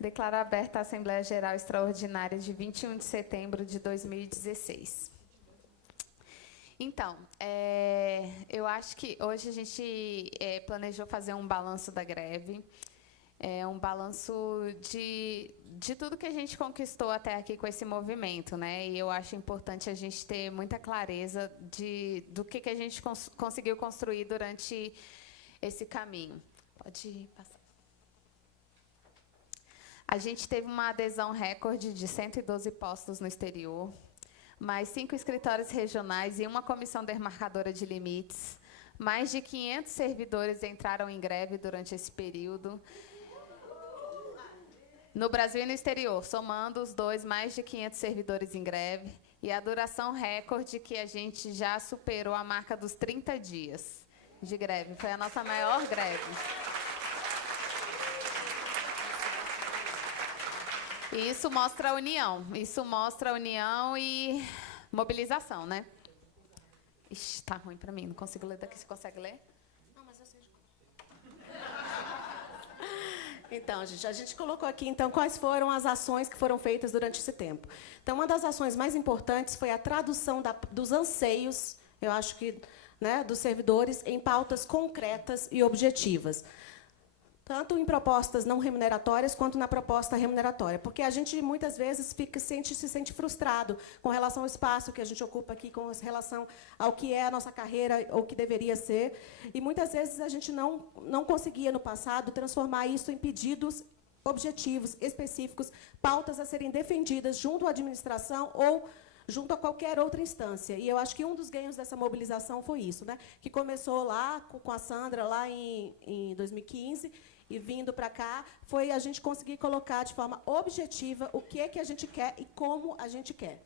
Declaro aberta a Assembleia Geral Extraordinária de 21 de setembro de 2016. Então, eu acho que hoje a gente planejou fazer um balanço da greve, um balanço de tudo que a gente conquistou até aqui com esse movimento, né? E eu acho importante a gente ter muita clareza do que a gente conseguiu construir durante esse caminho. Pode passar. A gente teve uma adesão recorde de 112 postos no exterior, mais 5 escritórios regionais e uma comissão demarcadora de limites. Mais de 500 servidores entraram em greve durante esse período. No Brasil e no exterior, somando os dois, mais de 500 servidores em greve. E a duração recorde que a gente já superou a marca dos 30 dias de greve. Foi a nossa maior greve. E isso mostra a união. Isso mostra a união e mobilização, né? Ixi, tá ruim para mim. Não consigo ler daqui. Você consegue ler? Não, mas eu sei. Então, gente, a gente colocou aqui, então, quais foram as ações que foram feitas durante esse tempo. Então, uma das ações mais importantes foi a tradução dos anseios, eu acho que, né, dos servidores, em pautas concretas e objetivas. Tanto em propostas não remuneratórias, quanto na proposta remuneratória. Porque a gente, muitas vezes, se sente frustrado com relação ao espaço que a gente ocupa aqui, com relação ao que é a nossa carreira, ou o que deveria ser. E, muitas vezes, a gente não conseguia, no passado, transformar isso em pedidos objetivos, específicos, pautas a serem defendidas junto à administração ou junto a qualquer outra instância. E eu acho que um dos ganhos dessa mobilização foi isso, né? Que começou lá com a Sandra, lá em 2015, e vindo para cá, foi a gente conseguir colocar de forma objetiva o que é que a gente quer e como a gente quer.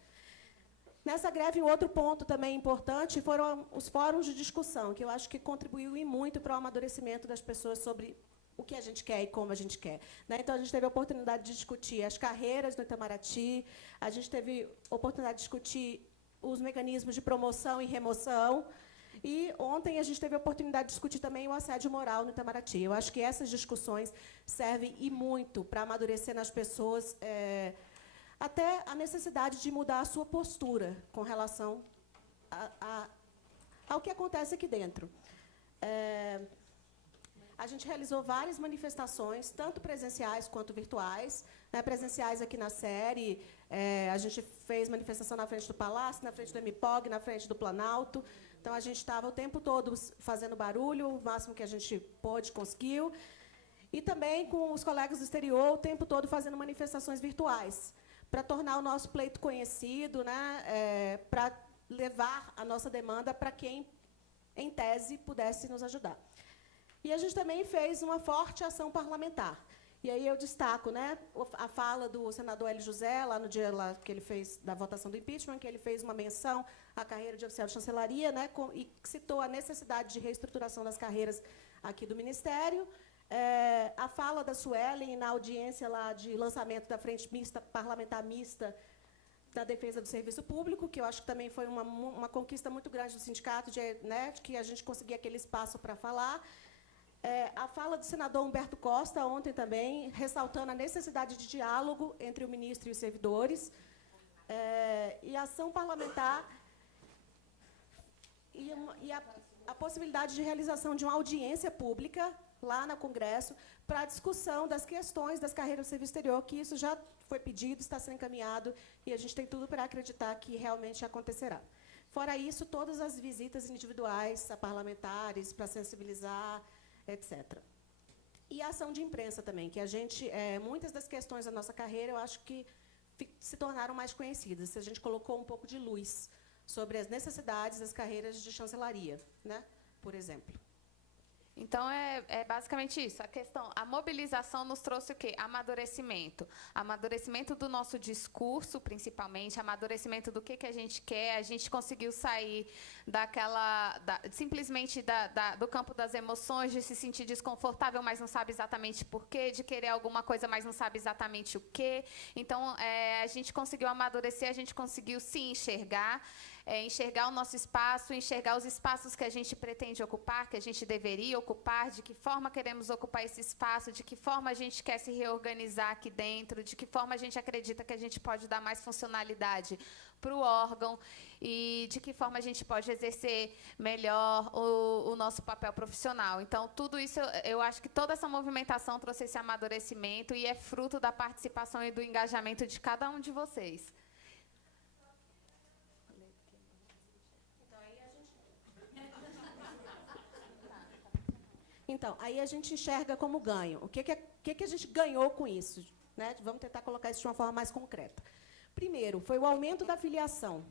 Nessa greve, um outro ponto também importante foram os fóruns de discussão, que eu acho que contribuiu e muito para o amadurecimento das pessoas sobre o que a gente quer e como a gente quer. Né? Então, a gente teve a oportunidade de discutir as carreiras no Itamaraty, a gente teve a oportunidade de discutir os mecanismos de promoção e remoção, e ontem a gente teve a oportunidade de discutir também o assédio moral no Itamaraty. Eu acho que essas discussões servem e muito para amadurecer nas pessoas até a necessidade de mudar a sua postura com relação ao que acontece aqui dentro. A gente realizou várias manifestações, tanto presenciais quanto virtuais. Né, presenciais aqui na série, a gente fez manifestação na frente do Palácio, na frente do MPOG, na frente do Planalto. Então, a gente estava o tempo todo fazendo barulho, o máximo que a gente pôde, conseguiu. E também com os colegas do exterior, o tempo todo fazendo manifestações virtuais, para tornar o nosso pleito conhecido, né, para levar a nossa demanda para quem, em tese, pudesse nos ajudar. E a gente também fez uma forte ação parlamentar. E aí eu destaco, né, a fala do senador Hélio José, lá no dia lá que ele fez da votação do impeachment, que ele fez uma menção à carreira de oficial de chancelaria, né, e citou a necessidade de reestruturação das carreiras aqui do Ministério. A fala da Suelen na audiência lá de lançamento da Frente Parlamentar Mista da Defesa do Serviço Público, que eu acho que também foi uma conquista muito grande do sindicato, né, de que a gente conseguia aquele espaço para falar. A fala do senador Humberto Costa, ontem também, ressaltando a necessidade de diálogo entre o ministro e os servidores, e a ação parlamentar e a possibilidade de realização de uma audiência pública lá no Congresso para a discussão das questões das carreiras do serviço exterior, que isso já foi pedido, está sendo encaminhado, e a gente tem tudo para acreditar que realmente acontecerá. Fora isso, todas as visitas individuais a parlamentares para sensibilizar, etc. E a ação de imprensa também, que a gente, muitas das questões da nossa carreira, eu acho que se tornaram mais conhecidas. A gente colocou um pouco de luz sobre as necessidades das carreiras de chancelaria, né, por exemplo. Então, é basicamente isso. A mobilização nos trouxe o quê? Amadurecimento. Amadurecimento do nosso discurso, principalmente, amadurecimento do que a gente quer. A gente conseguiu sair simplesmente do campo das emoções, de se sentir desconfortável, mas não sabe exatamente por quê, de querer alguma coisa, mas não sabe exatamente o quê. Então, a gente conseguiu amadurecer, a gente conseguiu se enxergar. enxergar o nosso espaço, enxergar os espaços que a gente pretende ocupar, que a gente deveria ocupar, de que forma queremos ocupar esse espaço, de que forma a gente quer se reorganizar aqui dentro, de que forma a gente acredita que a gente pode dar mais funcionalidade para o órgão e de que forma a gente pode exercer melhor o nosso papel profissional. Então, tudo isso, eu acho que toda essa movimentação trouxe esse amadurecimento e é fruto da participação e do engajamento de cada um de vocês. Então, aí a gente enxerga como ganho. O que a gente ganhou com isso? Né? Vamos tentar colocar isso de uma forma mais concreta. Primeiro, foi o aumento da filiação,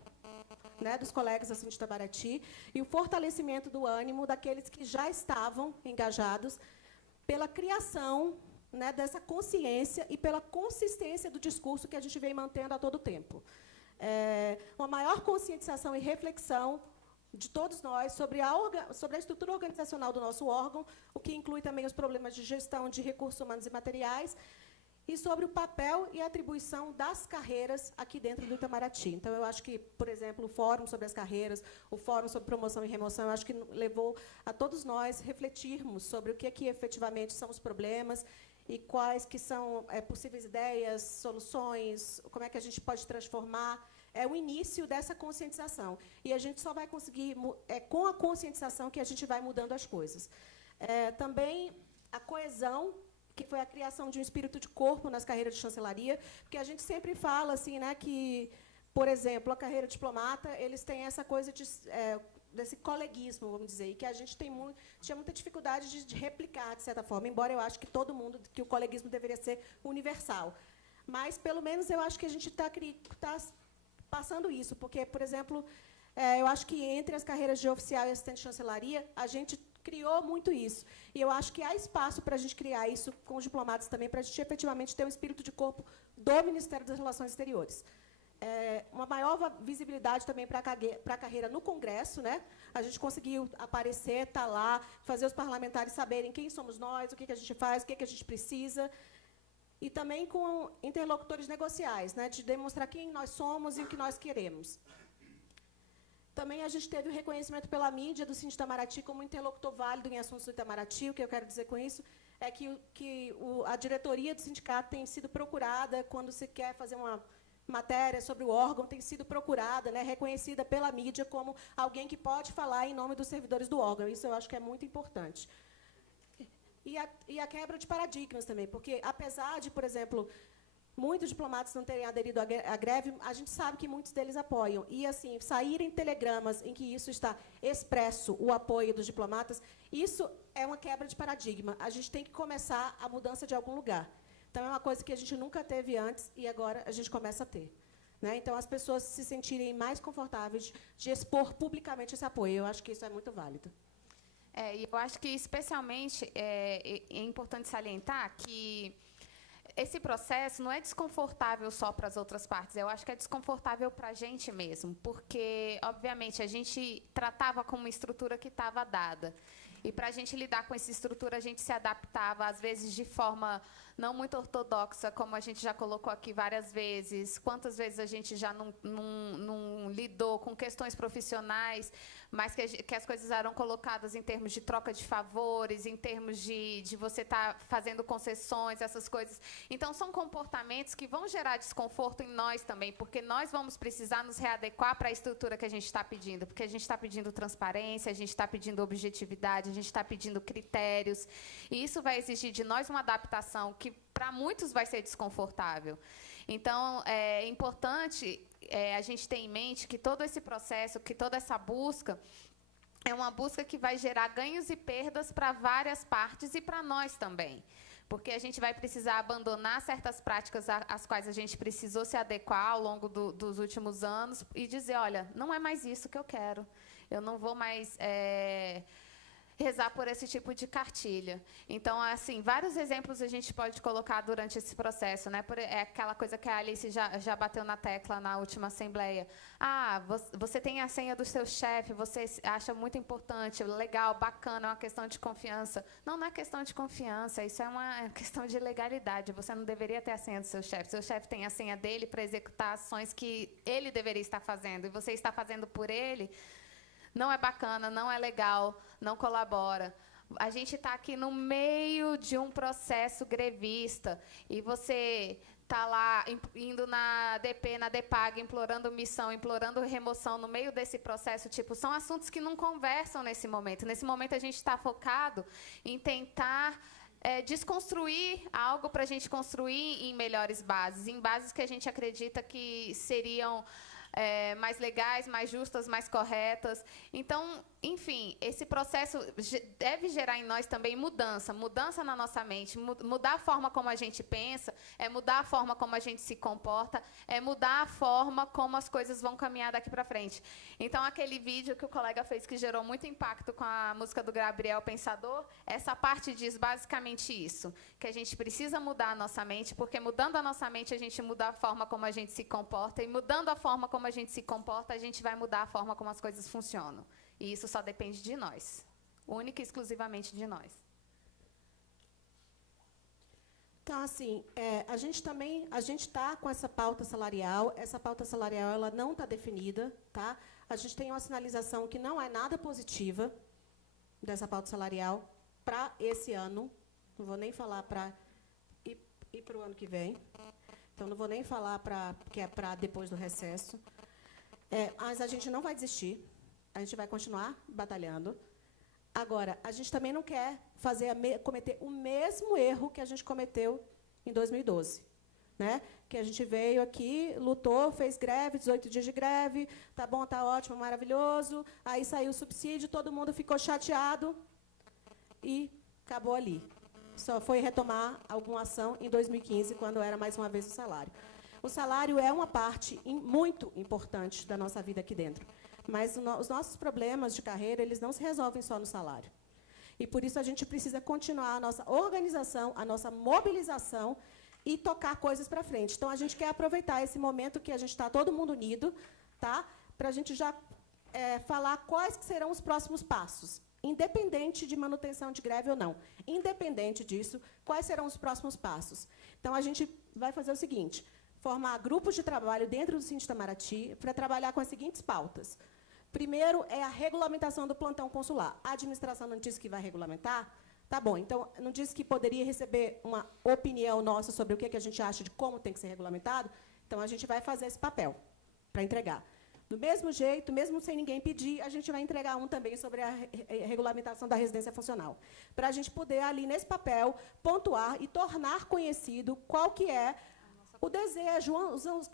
né, dos colegas assim de Itamaraty e o fortalecimento do ânimo daqueles que já estavam engajados pela criação, né, dessa consciência e pela consistência do discurso que a gente vem mantendo a todo tempo. Uma maior conscientização e reflexão de todos nós sobre a estrutura organizacional do nosso órgão, o que inclui também os problemas de gestão de recursos humanos e materiais, e sobre o papel e atribuição das carreiras aqui dentro do Itamaraty. Então, eu acho que, por exemplo, o Fórum sobre as Carreiras, o Fórum sobre Promoção e Remoção, eu acho que levou a todos nós refletirmos sobre o que efetivamente são os problemas e quais que são possíveis ideias, soluções, como é que a gente pode transformar. É o início dessa conscientização. E a gente só vai conseguir, com a conscientização, que a gente vai mudando as coisas. Também a coesão, que foi a criação de um espírito de corpo nas carreiras de chancelaria, porque a gente sempre fala assim, né, que, por exemplo, a carreira de diplomata, eles têm essa coisa desse coleguismo, vamos dizer, e que a gente tinha muita dificuldade de replicar, de certa forma, embora eu acho que todo mundo, que o coleguismo deveria ser universal. Mas, pelo menos, eu acho que a gente está passando isso, porque, por exemplo, eu acho que entre as carreiras de oficial e assistente de chancelaria, a gente criou muito isso. E eu acho que há espaço para a gente criar isso com os diplomatas também, para a gente efetivamente ter um espírito de corpo do Ministério das Relações Exteriores. Uma maior visibilidade também para a carreira no Congresso, né? A gente conseguiu aparecer, estar lá, fazer os parlamentares saberem quem somos nós, o que a gente faz, o que a gente precisa. E também com interlocutores negociais, né? De demonstrar quem nós somos e o que nós queremos. Também a gente teve o reconhecimento pela mídia do Sindicato Itamaraty como interlocutor válido em assuntos do Itamaraty. O que eu quero dizer com isso é que a diretoria do sindicato tem sido procurada, quando se quer fazer uma matéria sobre o órgão, tem sido procurada, né, reconhecida pela mídia como alguém que pode falar em nome dos servidores do órgão. Isso eu acho que é muito importante. E a quebra de paradigmas também, porque, apesar de, por exemplo, muitos diplomatas não terem aderido à greve, a gente sabe que muitos deles apoiam. E, assim, saírem telegramas em que isso está expresso, o apoio dos diplomatas, isso é uma quebra de paradigma. A gente tem que começar a mudança de algum lugar. Então, é uma coisa que a gente nunca teve antes e agora a gente começa a ter. Né? Então, as pessoas se sentirem mais confortáveis de expor publicamente esse apoio. Eu acho que isso é muito válido. E eu acho que, especialmente, é importante salientar que esse processo não é desconfortável só para as outras partes, eu acho que é desconfortável para a gente mesmo, porque, obviamente, a gente tratava como uma estrutura que estava dada. E, para a gente lidar com essa estrutura, a gente se adaptava, às vezes, de forma não muito ortodoxa, como a gente já colocou aqui várias vezes. Quantas vezes a gente já não lidou com questões profissionais, mas que as coisas eram colocadas em termos de troca de favores, em termos de você estar fazendo concessões, essas coisas. Então, são comportamentos que vão gerar desconforto em nós também, porque nós vamos precisar nos readequar para a estrutura que a gente está pedindo, porque a gente está pedindo transparência, a gente está pedindo objetividade, a gente está pedindo critérios, e isso vai exigir de nós uma adaptação que, para muitos, vai ser desconfortável. Então, é importante a gente ter em mente que todo esse processo, que toda essa busca, é uma busca que vai gerar ganhos e perdas para várias partes e para nós também. Porque a gente vai precisar abandonar certas práticas às quais a gente precisou se adequar ao longo dos últimos anos e dizer, olha, não é mais isso que eu quero. Eu não vou mais rezar por esse tipo de cartilha. Então, assim, vários exemplos a gente pode colocar durante esse processo, né? É aquela coisa que a Alice já bateu na tecla na última assembleia. Ah, você tem a senha do seu chefe, você acha muito importante, legal, bacana, é uma questão de confiança. Não, não é questão de confiança, isso é uma questão de legalidade. Você não deveria ter a senha do seu chefe. Seu chefe tem a senha dele para executar ações que ele deveria estar fazendo, e você está fazendo por ele. Não é bacana, não é legal, não colabora. A gente está aqui no meio de um processo grevista e você está lá indo na DP, na DEPAG, implorando missão, implorando remoção no meio desse processo. Tipo, são assuntos que não conversam nesse momento. Nesse momento, a gente está focado em tentar desconstruir algo para a gente construir em melhores bases, em bases que a gente acredita que seriam mais legais, mais justas, mais corretas. Então, enfim, esse processo deve gerar em nós também mudança na nossa mente, mudar a forma como a gente pensa, mudar a forma como a gente se comporta, mudar a forma como as coisas vão caminhar daqui para frente. Então, aquele vídeo que o colega fez que gerou muito impacto com a música do Gabriel Pensador, essa parte diz basicamente isso, que a gente precisa mudar a nossa mente, porque mudando a nossa mente, a gente muda a forma como a gente se comporta, e mudando a forma como a gente se comporta, a gente vai mudar a forma como as coisas funcionam. E isso só depende de nós, única e exclusivamente de nós. Então, assim, a gente está com essa pauta salarial. Essa pauta salarial ela não está definida, tá? A gente tem uma sinalização que não é nada positiva dessa pauta salarial para esse ano. Não vou nem falar para ir para o ano que vem. Então, não vou nem falar que é para depois do recesso. Mas a gente não vai desistir. A gente vai continuar batalhando. Agora, a gente também não quer cometer o mesmo erro que a gente cometeu em 2012. Né? Que a gente veio aqui, lutou, fez greve, 18 dias de greve, tá bom, tá ótimo, maravilhoso. Aí saiu o subsídio, todo mundo ficou chateado e acabou ali. Só foi retomar alguma ação em 2015, quando era mais uma vez o salário. O salário é uma parte muito importante da nossa vida aqui dentro. Mas os nossos problemas de carreira, eles não se resolvem só no salário. E, por isso, a gente precisa continuar a nossa organização, a nossa mobilização e tocar coisas para frente. Então, a gente quer aproveitar esse momento que a gente está todo mundo unido, tá? Para a gente já falar quais que serão os próximos passos, independente de manutenção de greve ou não. Independente disso, quais serão os próximos passos? Então, a gente vai fazer o seguinte: formar grupos de trabalho dentro do Síndico Itamaraty para trabalhar com as seguintes pautas. Primeiro é a regulamentação do plantão consular. A administração não disse que vai regulamentar? Tá bom, então, não disse que poderia receber uma opinião nossa sobre o que a gente acha de como tem que ser regulamentado? Então, a gente vai fazer esse papel para entregar. Do mesmo jeito, mesmo sem ninguém pedir, a gente vai entregar um também sobre a regulamentação da residência funcional, para a gente poder, ali, nesse papel, pontuar e tornar conhecido qual que é o desejo,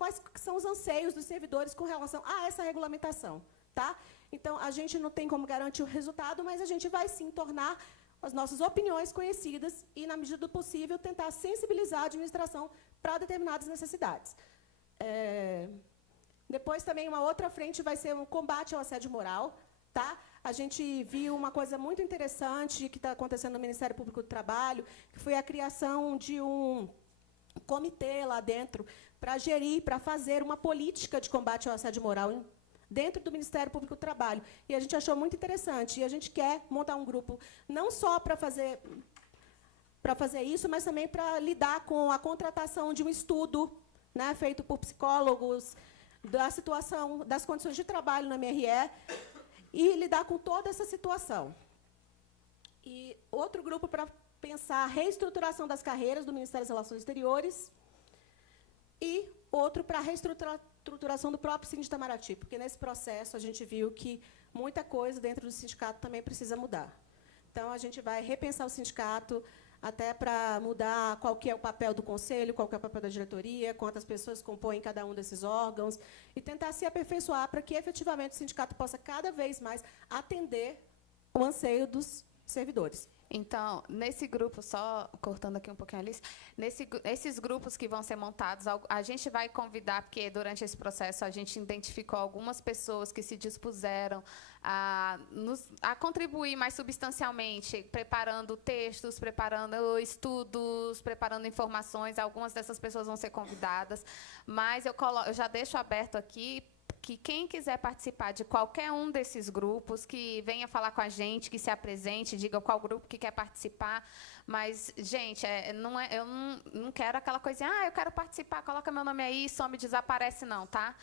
quais são os anseios dos servidores com relação a essa regulamentação. Tá? Então, a gente não tem como garantir o resultado, mas a gente vai, sim, tornar as nossas opiniões conhecidas e, na medida do possível, tentar sensibilizar a administração para determinadas necessidades. Depois, também, uma outra frente vai ser um combate ao assédio moral. Tá? A gente viu uma coisa muito interessante que está acontecendo no Ministério Público do Trabalho, que foi a criação de um comitê lá dentro para gerir, para fazer uma política de combate ao assédio moral dentro do Ministério Público do Trabalho. E a gente achou muito interessante. E a gente quer montar um grupo não só para fazer isso, mas também para lidar com a contratação de um estudo, né, feito por psicólogos, da situação, das condições de trabalho no MRE, e lidar com toda essa situação. E outro grupo para pensar a reestruturação das carreiras do Ministério das Relações Exteriores, e outro para a reestruturação do próprio Síndico Itamaraty, porque, nesse processo, a gente viu que muita coisa dentro do sindicato também precisa mudar. Então, a gente vai repensar o sindicato, até para mudar qual que é o papel do conselho, qual que é o papel da diretoria, quantas pessoas compõem cada um desses órgãos, e tentar se aperfeiçoar para que, efetivamente, o sindicato possa, cada vez mais, atender o anseio dos servidores. Então, nesse grupo, só cortando aqui um pouquinho a lista, esses grupos que vão ser montados, a gente vai convidar, porque durante esse processo a gente identificou algumas pessoas que se dispuseram a contribuir mais substancialmente, preparando textos, preparando estudos, preparando informações. Algumas dessas pessoas vão ser convidadas, mas eu já deixo aberto aqui que quem quiser participar de qualquer um desses grupos, que venha falar com a gente, que se apresente, diga qual grupo que quer participar. Mas, gente, eu não quero aquela coisinha, eu quero participar, coloca meu nome aí, some, desaparece, não, tá?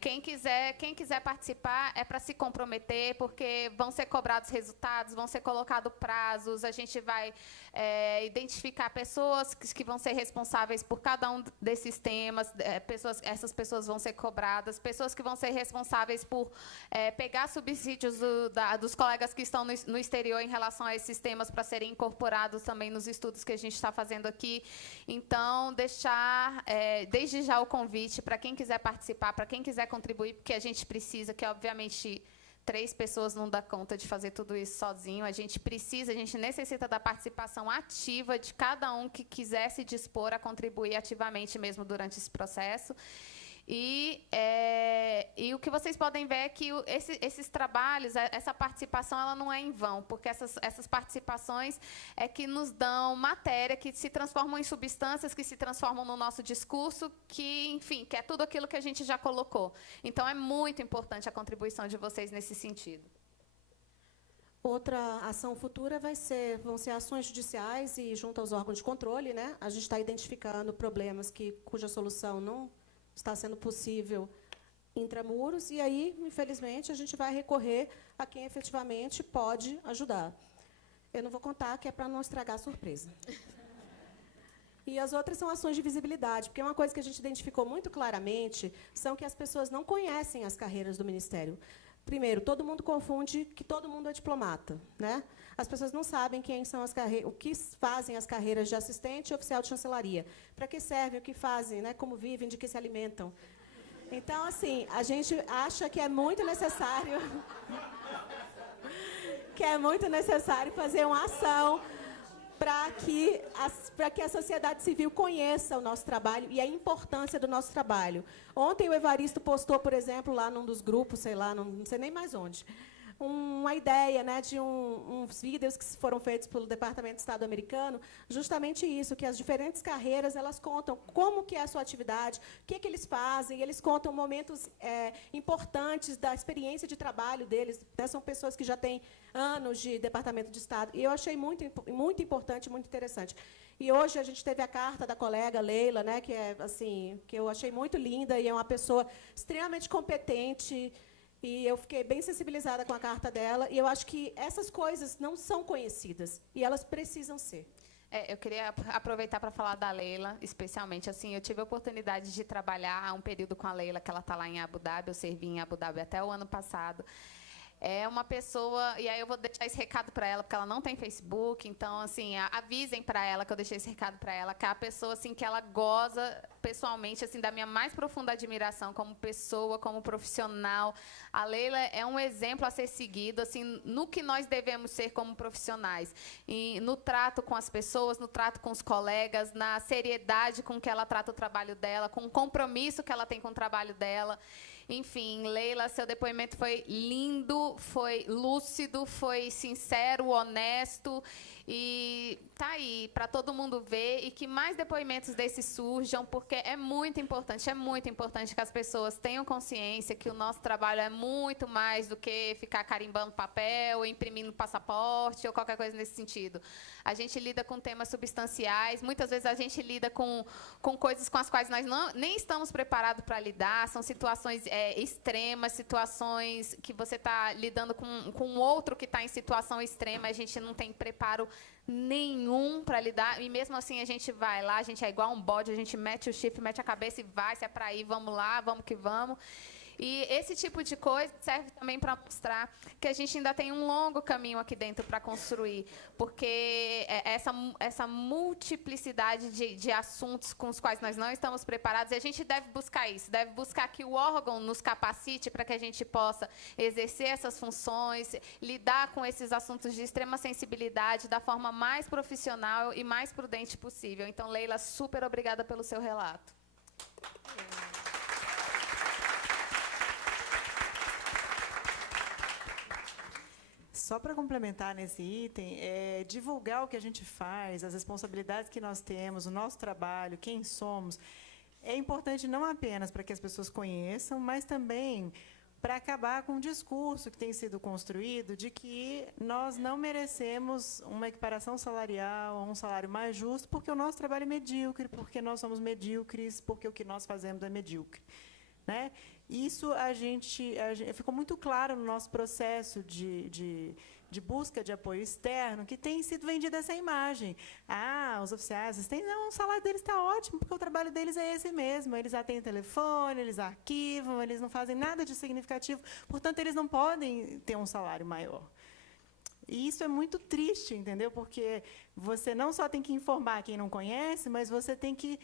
Quem quiser participar é para se comprometer, porque vão ser cobrados resultados, vão ser colocados prazos, a gente vai identificar pessoas que vão ser responsáveis por cada um desses temas, essas pessoas vão ser cobradas, pessoas que vão ser responsáveis por pegar subsídios dos colegas que estão no exterior em relação a esses temas para serem incorporados também nos estudos que a gente está fazendo aqui. Então, deixar desde já o convite para quem quiser participar, para quem quiser contribuir, porque a gente precisa, que obviamente 3 pessoas não dá conta de fazer tudo isso sozinho, a gente necessita da participação ativa de cada um que quiser se dispor a contribuir ativamente mesmo durante esse processo. E o que vocês podem ver é que esses trabalhos, essa participação, ela não é em vão, porque essas participações é que nos dão matéria, que se transformam em substâncias, que se transformam no nosso discurso, que, enfim, que é tudo aquilo que a gente já colocou. Então, é muito importante a contribuição de vocês nesse sentido. Outra ação futura vão ser ações judiciais e junto aos órgãos de controle, né? A gente está identificando problemas cuja solução não está sendo possível intramuros, e aí, infelizmente, a gente vai recorrer a quem efetivamente pode ajudar. Eu não vou contar, que é para não estragar a surpresa. E as outras são ações de visibilidade, porque uma coisa que a gente identificou muito claramente são que as pessoas não conhecem as carreiras do Ministério. Primeiro, todo mundo confunde que todo mundo é diplomata, né? As pessoas não sabem quem são o que fazem as carreiras de assistente e oficial de chancelaria, para que servem, o que fazem, né? Como vivem, de que se alimentam. Então, assim, a gente acha que é muito necessário fazer uma ação para que a sociedade civil conheça o nosso trabalho e a importância do nosso trabalho. Ontem o Evaristo postou, por exemplo, lá num dos grupos, sei lá, não sei nem mais onde, uma ideia, né, de uns vídeos que foram feitos pelo Departamento de Estado americano, justamente isso, que as diferentes carreiras, elas contam como que é a sua atividade, o que eles fazem, eles contam momentos importantes da experiência de trabalho deles, né, são pessoas que já têm anos de Departamento de Estado, e eu achei muito, muito importante, muito interessante. E hoje a gente teve a carta da colega Leila, né, que é assim, que eu achei muito linda, e é uma pessoa extremamente competente. E eu fiquei bem sensibilizada com a carta dela. E eu acho que essas coisas não são conhecidas. E elas precisam ser. Eu queria aproveitar para falar da Leila, especialmente. Assim, eu tive a oportunidade de trabalhar um período com a Leila, que ela está lá em Abu Dhabi. Eu servi em Abu Dhabi até o ano passado. É uma pessoa, e aí eu vou deixar esse recado para ela, porque ela não tem Facebook, então, assim, avisem para ela, que eu deixei esse recado para ela, que é a pessoa, assim, que ela goza pessoalmente, assim, da minha mais profunda admiração como pessoa, como profissional. A Leila é um exemplo a ser seguido, assim, no que nós devemos ser como profissionais, e no trato com as pessoas, no trato com os colegas, na seriedade com que ela trata o trabalho dela, com o compromisso que ela tem com o trabalho dela. Enfim, Leila, seu depoimento foi lindo, foi lúcido, foi sincero, honesto, e tá aí para todo mundo ver, e que mais depoimentos desses surjam, porque é muito importante que as pessoas tenham consciência que o nosso trabalho é muito mais do que ficar carimbando papel, imprimindo passaporte ou qualquer coisa nesse sentido. A gente lida com temas substanciais, muitas vezes a gente lida com coisas com as quais nós nem estamos preparados para lidar, são situações extremas, situações que você está lidando com outro que está em situação extrema, a gente não tem preparo nenhum para lidar, e mesmo assim a gente vai lá, a gente é igual um bode, a gente mete o chifre, mete a cabeça e vai, se é para ir, vamos lá, vamos que vamos. E esse tipo de coisa serve também para mostrar que a gente ainda tem um longo caminho aqui dentro para construir, porque essa multiplicidade de assuntos com os quais nós não estamos preparados, e a gente deve buscar isso, deve buscar que o órgão nos capacite para que a gente possa exercer essas funções, lidar com esses assuntos de extrema sensibilidade da forma mais profissional e mais prudente possível. Então, Leila, super obrigada pelo seu relato. Só para complementar nesse item, divulgar o que a gente faz, as responsabilidades que nós temos, o nosso trabalho, quem somos, é importante não apenas para que as pessoas conheçam, mas também para acabar com o discurso que tem sido construído de que nós não merecemos uma equiparação salarial, um salário mais justo, porque o nosso trabalho é medíocre, porque nós somos medíocres, porque o que nós fazemos é medíocre. Né? Isso a gente ficou muito claro no nosso processo de busca de apoio externo, que tem sido vendida essa imagem. Os oficiais, o salário deles está ótimo, porque o trabalho deles é esse mesmo. Eles atendem telefone, eles arquivam, eles não fazem nada de significativo, portanto, eles não podem ter um salário maior. E isso é muito triste, entendeu? Porque você não só tem que informar quem não conhece, mas você tem que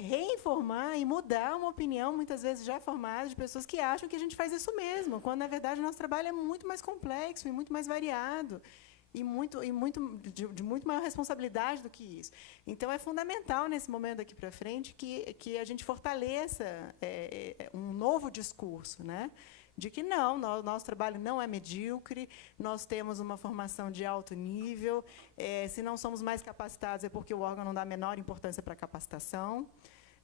reinformar e mudar uma opinião, muitas vezes já formada, de pessoas que acham que a gente faz isso mesmo, quando, na verdade, o nosso trabalho é muito mais complexo e muito mais variado e de muito maior responsabilidade do que isso. Então, é fundamental, nesse momento daqui para frente, que a gente fortaleça um novo discurso, né? De que não, nosso trabalho não é medíocre, nós temos uma formação de alto nível, se não somos mais capacitados é porque o órgão não dá a menor importância para a capacitação,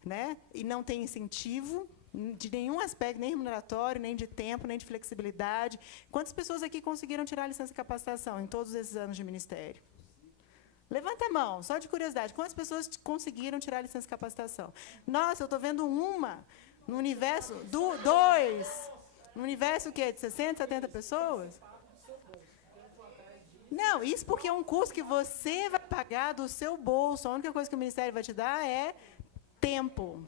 né? E não tem incentivo de nenhum aspecto, nem remuneratório, nem de tempo, nem de flexibilidade. Quantas pessoas aqui conseguiram tirar a licença de capacitação em todos esses anos de ministério? Levanta a mão, só de curiosidade. Quantas pessoas conseguiram tirar a licença de capacitação? Nossa, eu estou vendo uma no universo do 2. No universo, o quê? De 60, 70 pessoas? Não, isso porque é um custo que você vai pagar do seu bolso. A única coisa que o Ministério vai te dar é tempo.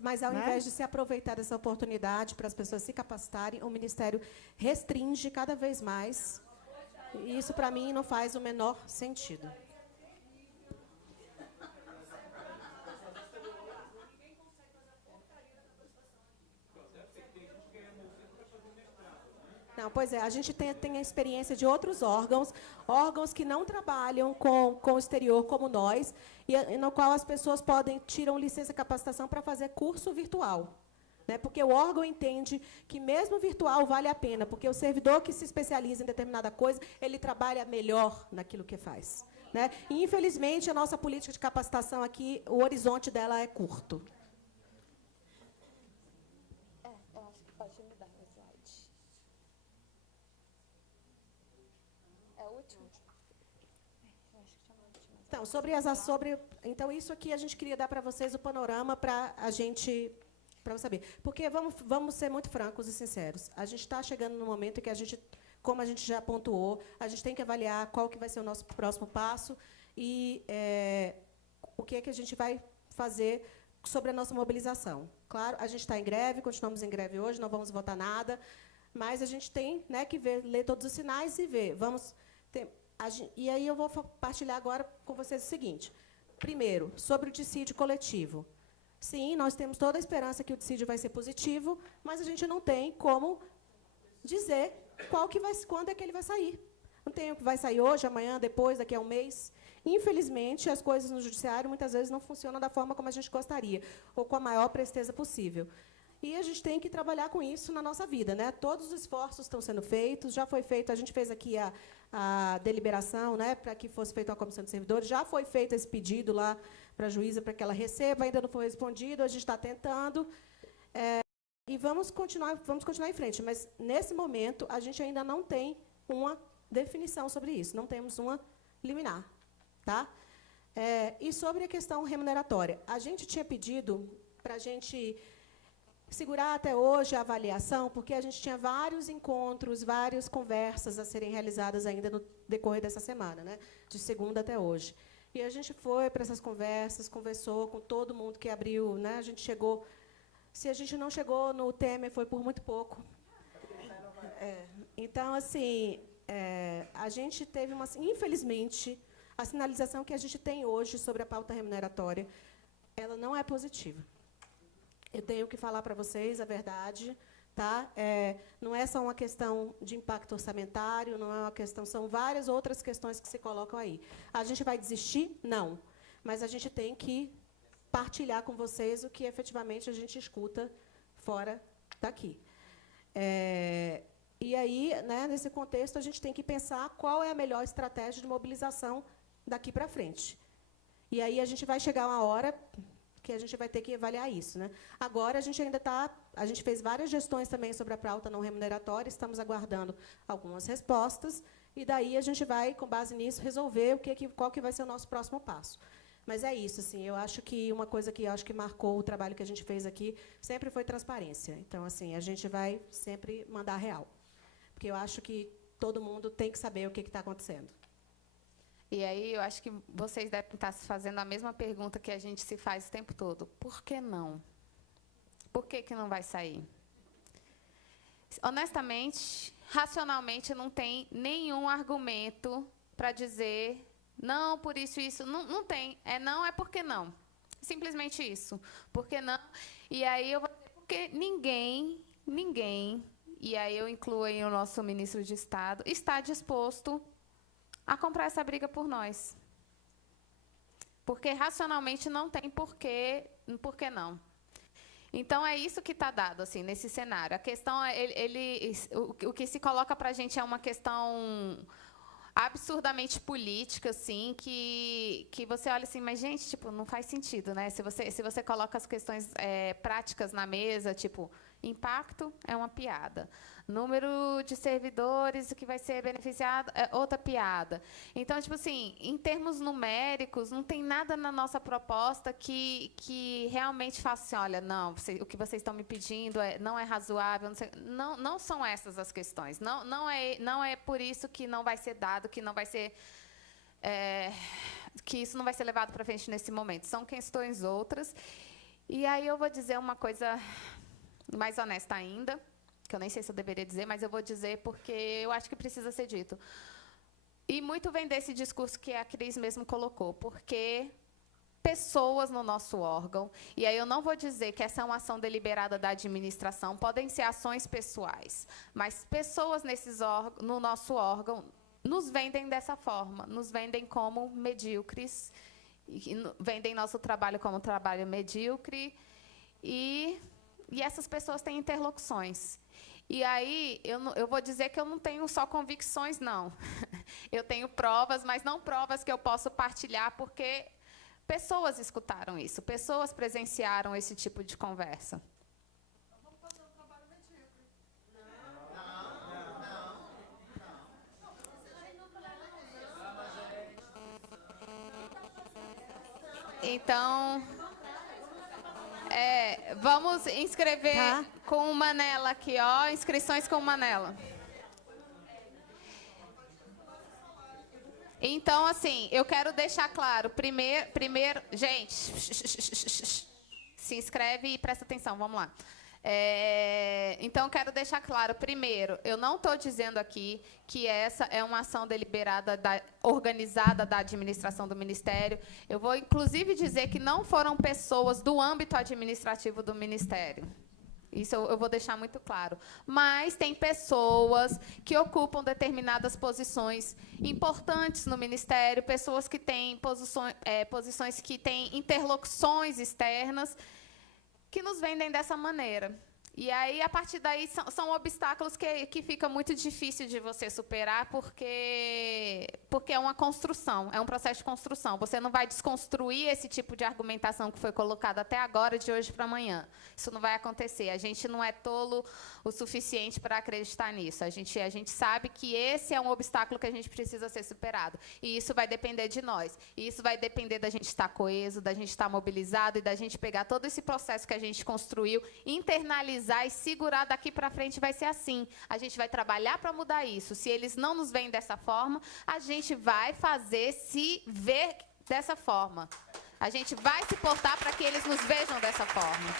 Mas, ao invés de se aproveitar dessa oportunidade para as pessoas se capacitarem, o Ministério restringe cada vez mais. E isso, para mim, não faz o menor sentido. Não, pois é, a gente tem a experiência de outros órgãos que não trabalham com o exterior como nós, e no qual as pessoas tiram licença capacitação para fazer curso virtual. Né? Porque o órgão entende que mesmo virtual vale a pena, porque o servidor que se especializa em determinada coisa, ele trabalha melhor naquilo que faz. Né? E, infelizmente, a nossa política de capacitação aqui, o horizonte dela é curto. Eu acho que pode mudar o slide. É o último? Então, isso aqui a gente queria dar para vocês o panorama para a gente, para saber. Porque vamos ser muito francos e sinceros. A gente está chegando no momento em que a gente, como a gente já pontuou, a gente tem que avaliar qual que vai ser o nosso próximo passo e o que é que a gente vai fazer sobre a nossa mobilização. Claro, a gente está em greve, continuamos em greve hoje, não vamos votar nada, mas a gente tem, né, que ler todos os sinais e ver. E aí eu vou partilhar agora com vocês o seguinte. Primeiro, sobre o dissídio coletivo. Sim, nós temos toda a esperança que o dissídio vai ser positivo, mas a gente não tem como dizer quando é que ele vai sair. Não tem o que vai sair hoje, amanhã, depois, daqui a um mês. Infelizmente, as coisas no judiciário muitas vezes não funcionam da forma como a gente gostaria, ou com a maior presteza possível. E a gente tem que trabalhar com isso na nossa vida. Né? Todos os esforços estão sendo feitos, já foi feito, a gente fez aqui a deliberação, né, para que fosse feita a comissão de servidores, já foi feito esse pedido lá para a juíza, para que ela receba, ainda não foi respondido, a gente está tentando. E vamos continuar em frente, mas, nesse momento, a gente ainda não tem uma definição sobre isso, não temos uma liminar. Tá? E sobre a questão remuneratória, a gente tinha pedido para a gente segurar até hoje a avaliação, porque a gente tinha vários encontros, várias conversas a serem realizadas ainda no decorrer dessa semana, né? De segunda até hoje. E a gente foi para essas conversas, conversou com todo mundo que abriu, né? A gente chegou Se a gente não chegou no Temer, foi por muito pouco. Então, assim, a gente teve infelizmente, a sinalização que a gente tem hoje sobre a pauta remuneratória, ela não é positiva. Eu tenho que falar para vocês a verdade, tá? Não é só uma questão de impacto orçamentário, não é uma questão, são várias outras questões que se colocam aí. A gente vai desistir? Não. Mas a gente tem que partilhar com vocês o que efetivamente a gente escuta fora daqui. E aí, né, nesse contexto, a gente tem que pensar qual é a melhor estratégia de mobilização daqui para frente. E aí a gente vai chegar uma hora que a gente vai ter que avaliar isso, né? Agora a gente fez várias gestões também sobre a pauta não remuneratória, estamos aguardando algumas respostas e daí a gente vai, com base nisso, resolver qual que vai ser o nosso próximo passo. Mas é isso, assim, eu acho que uma coisa que eu acho que marcou o trabalho que a gente fez aqui sempre foi transparência. Então, assim, a gente vai sempre mandar real. Porque eu acho que todo mundo tem que saber o que está acontecendo. E aí, eu acho que vocês devem estar se fazendo a mesma pergunta que a gente se faz o tempo todo. Por que não? Por que não vai sair? Honestamente, racionalmente, não tem nenhum argumento para dizer não, por isso, isso. Não tem. Não é porque não. Simplesmente isso. Por que não? E aí, eu vou dizer, porque ninguém, e aí eu incluo aí o nosso ministro de Estado, está disposto a comprar essa briga por nós. Porque racionalmente não tem por que não. Então, é isso que está dado assim, nesse cenário. A questão, o que se coloca para a gente é uma questão absurdamente política, assim, que você olha assim, mas, gente, tipo, não faz sentido, né? Se você coloca as questões práticas na mesa, tipo, impacto é uma piada. Número de servidores que vai ser beneficiado é outra piada. Então, tipo assim, em termos numéricos, não tem nada na nossa proposta que realmente faça assim, olha, não, o que vocês estão me pedindo não é razoável. Não são essas as questões. Não é por isso que não vai ser dado, que não vai ser... que isso não vai ser levado para frente nesse momento. São questões outras. E aí eu vou dizer uma coisa mais honesta ainda, que eu nem sei se eu deveria dizer, mas eu vou dizer porque eu acho que precisa ser dito. E muito vem desse discurso que a Cris mesmo colocou, porque pessoas no nosso órgão, e aí eu não vou dizer que essa é uma ação deliberada da administração, podem ser ações pessoais, mas pessoas no nosso órgão nos vendem dessa forma, nos vendem como medíocres, vendem nosso trabalho como trabalho medíocre, e essas pessoas têm interlocuções. E aí, eu vou dizer que eu não tenho só convicções, não. Eu tenho provas, mas não provas que eu posso partilhar, porque pessoas escutaram isso, pessoas presenciaram esse tipo de conversa. Então, vamos fazer um trabalho medíocre. Então... vamos inscrever com o Manela aqui, ó, inscrições com o Manela. Então, assim, eu quero deixar claro, primeiro, gente, se inscreve e presta atenção, vamos lá. Então, eu quero deixar claro, primeiro, eu não estou dizendo aqui que essa é uma ação deliberada, organizada da administração do Ministério. Eu vou, inclusive, dizer que não foram pessoas do âmbito administrativo do Ministério. Isso eu vou deixar muito claro. Mas tem pessoas que ocupam determinadas posições importantes no Ministério, pessoas que têm posições que têm interlocuções externas, que nos vendem dessa maneira. E aí, a partir daí, são obstáculos que fica muito difícil de você superar, porque é uma construção, é um processo de construção. Você não vai desconstruir esse tipo de argumentação que foi colocada até agora, de hoje para amanhã. Isso não vai acontecer. A gente não é tolo o suficiente para acreditar nisso. A gente sabe que esse é um obstáculo que a gente precisa ser superado. E isso vai depender de nós. E isso vai depender da gente estar coeso, da gente estar mobilizado e da gente pegar todo esse processo que a gente construiu, internalizar e segurar daqui para frente. Vai ser assim. A gente vai trabalhar para mudar isso. Se eles não nos veem dessa forma, a gente vai fazer se ver dessa forma. A gente vai se portar para que eles nos vejam dessa forma.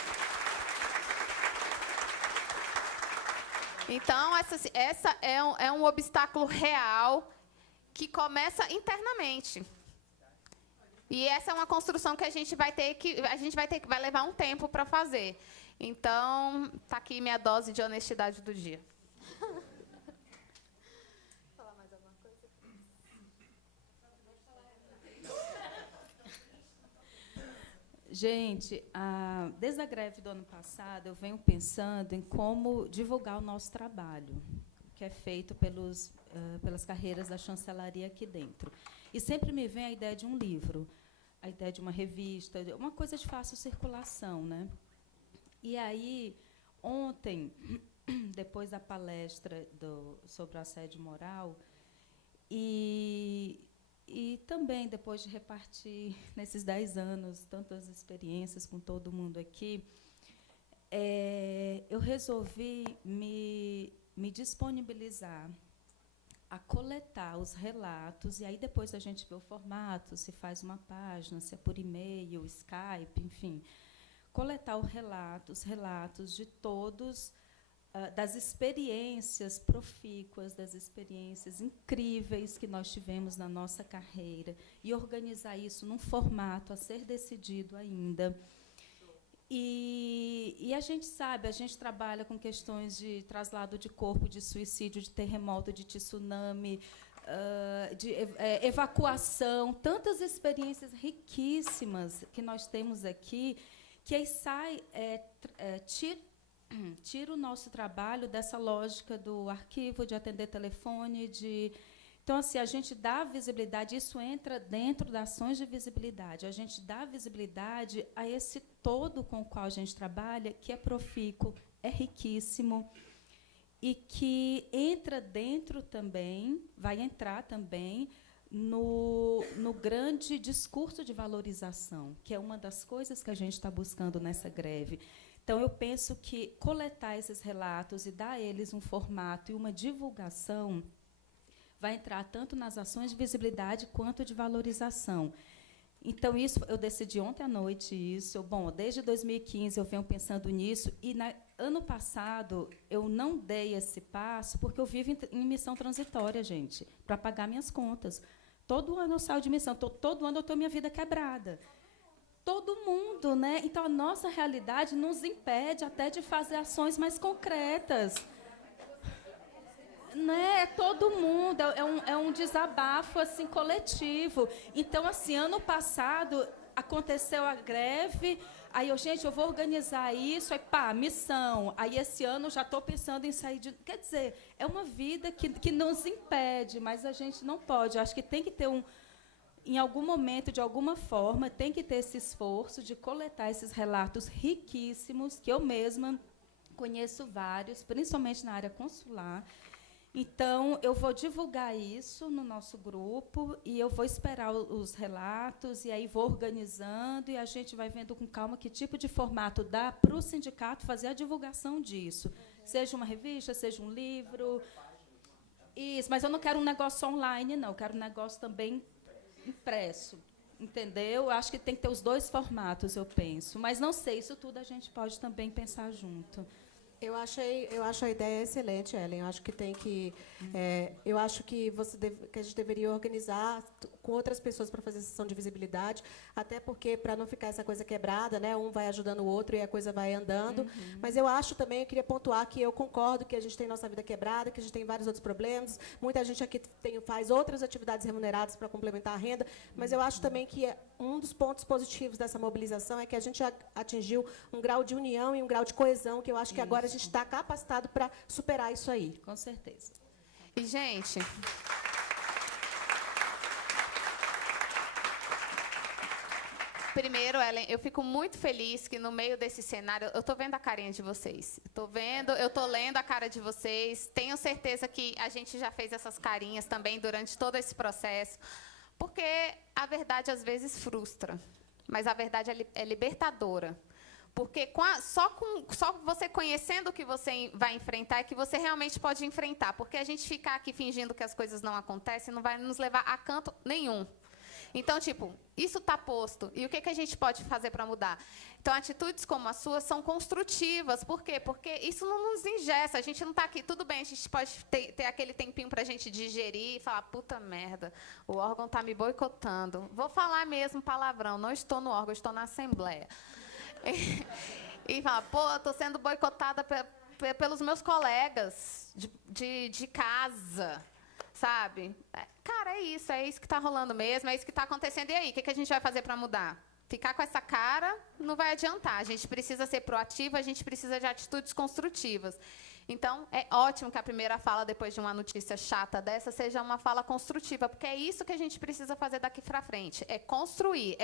Então, essa é um obstáculo real que começa internamente. E essa é uma construção que a gente vai levar um tempo para fazer. Então, tá aqui minha dose de honestidade do dia. Falar mais alguma coisa? Gente, desde a greve do ano passado, eu venho pensando em como divulgar o nosso trabalho, que é feito pelas carreiras da chancelaria aqui dentro. E sempre me vem a ideia de um livro, a ideia de uma revista, uma coisa de fácil circulação, né? E aí, ontem, depois da palestra sobre o assédio moral, e também depois de repartir, nesses 10 anos, tantas experiências com todo mundo aqui, eu resolvi me disponibilizar a coletar os relatos, e aí depois a gente vê o formato, se faz uma página, se é por e-mail, Skype, enfim, coletar os relatos de todos, das experiências profícuas, das experiências incríveis que nós tivemos na nossa carreira, e organizar isso num formato a ser decidido ainda. E a gente sabe, a gente trabalha com questões de traslado de corpo, de suicídio, de terremoto, de tsunami, de evacuação, tantas experiências riquíssimas que nós temos aqui, que aí tira o nosso trabalho dessa lógica do arquivo, de atender telefone, Então, assim, a gente dá visibilidade, isso entra dentro das ações de visibilidade, a gente dá visibilidade a esse todo com o qual a gente trabalha, que é profícuo, é riquíssimo, e que entra dentro também, vai entrar também no grande discurso de valorização, que é uma das coisas que a gente está buscando nessa greve. Então, eu penso que coletar esses relatos e dar a eles um formato e uma divulgação vai entrar tanto nas ações de visibilidade quanto de valorização. Então, isso eu decidi ontem à noite isso. Bom, desde 2015 eu venho pensando nisso, e ano passado eu não dei esse passo porque eu vivo em missão transitória, gente, para pagar minhas contas. Todo ano eu saio de missão, todo ano eu tenho minha vida quebrada. Todo mundo, né? Então, a nossa realidade nos impede até de fazer ações mais concretas. Né? Todo mundo, é um desabafo assim, coletivo. Então, assim, ano passado aconteceu a greve, aí gente, eu vou organizar isso, aí pá, missão. Aí esse ano já estou pensando em sair de... Quer dizer, é uma vida que nos impede, mas a gente não pode. Acho que tem que ter em algum momento, de alguma forma, tem que ter esse esforço de coletar esses relatos riquíssimos, que eu mesma conheço vários, principalmente na área consular. Então, eu vou divulgar isso no nosso grupo, e eu vou esperar os relatos, e aí vou organizando, e a gente vai vendo com calma que tipo de formato dá para o sindicato fazer a divulgação disso. Seja uma revista, seja um livro. Isso, mas eu não quero um negócio online, não. Eu quero um negócio também impresso. Entendeu? Eu acho que tem que ter os dois formatos, eu penso. Mas não sei, isso tudo a gente pode também pensar junto. Eu acho a ideia excelente, Ellen. Eu acho que tem que, eu acho que que a gente deveria organizar com outras pessoas para fazer sessão de visibilidade, até porque para não ficar essa coisa quebrada, né? Um vai ajudando o outro e a coisa vai andando. Mas eu acho também, eu queria pontuar que eu concordo que a gente tem nossa vida quebrada, que a gente tem vários outros problemas. Muita gente aqui faz outras atividades remuneradas para complementar a renda, mas eu acho também que um dos pontos positivos dessa mobilização é que a gente atingiu um grau de união e um grau de coesão que eu acho que agora a gente está capacitado para superar isso aí. Com certeza. E, gente, primeiro, Ellen, eu fico muito feliz que no meio desse cenário, eu estou vendo a carinha de vocês. Eu estou lendo a cara de vocês. Tenho certeza que a gente já fez essas carinhas também durante todo esse processo. Porque a verdade, às vezes, frustra. Mas a verdade é libertadora. Porque só você conhecendo o que você vai enfrentar é que você realmente pode enfrentar. Porque a gente ficar aqui fingindo que as coisas não acontecem não vai nos levar a canto nenhum. Então, tipo, isso está posto. E o que a gente pode fazer para mudar? Então, atitudes como a sua são construtivas. Por quê? Porque isso não nos engessa. A gente não está aqui. Tudo bem, a gente pode ter aquele tempinho para a gente digerir e falar, puta merda, o órgão está me boicotando. Vou falar mesmo palavrão, não estou no órgão, estou na Assembleia. E falar, pô, estou sendo boicotada pelos meus colegas de casa. Sabe? Cara, é isso que está rolando mesmo, é isso que está acontecendo. E aí, o que a gente vai fazer para mudar? Ficar com essa cara não vai adiantar. A gente precisa ser proativo, a gente precisa de atitudes construtivas. Então, é ótimo que a primeira fala, depois de uma notícia chata dessa, seja uma fala construtiva, porque é isso que a gente precisa fazer daqui para frente. É construir,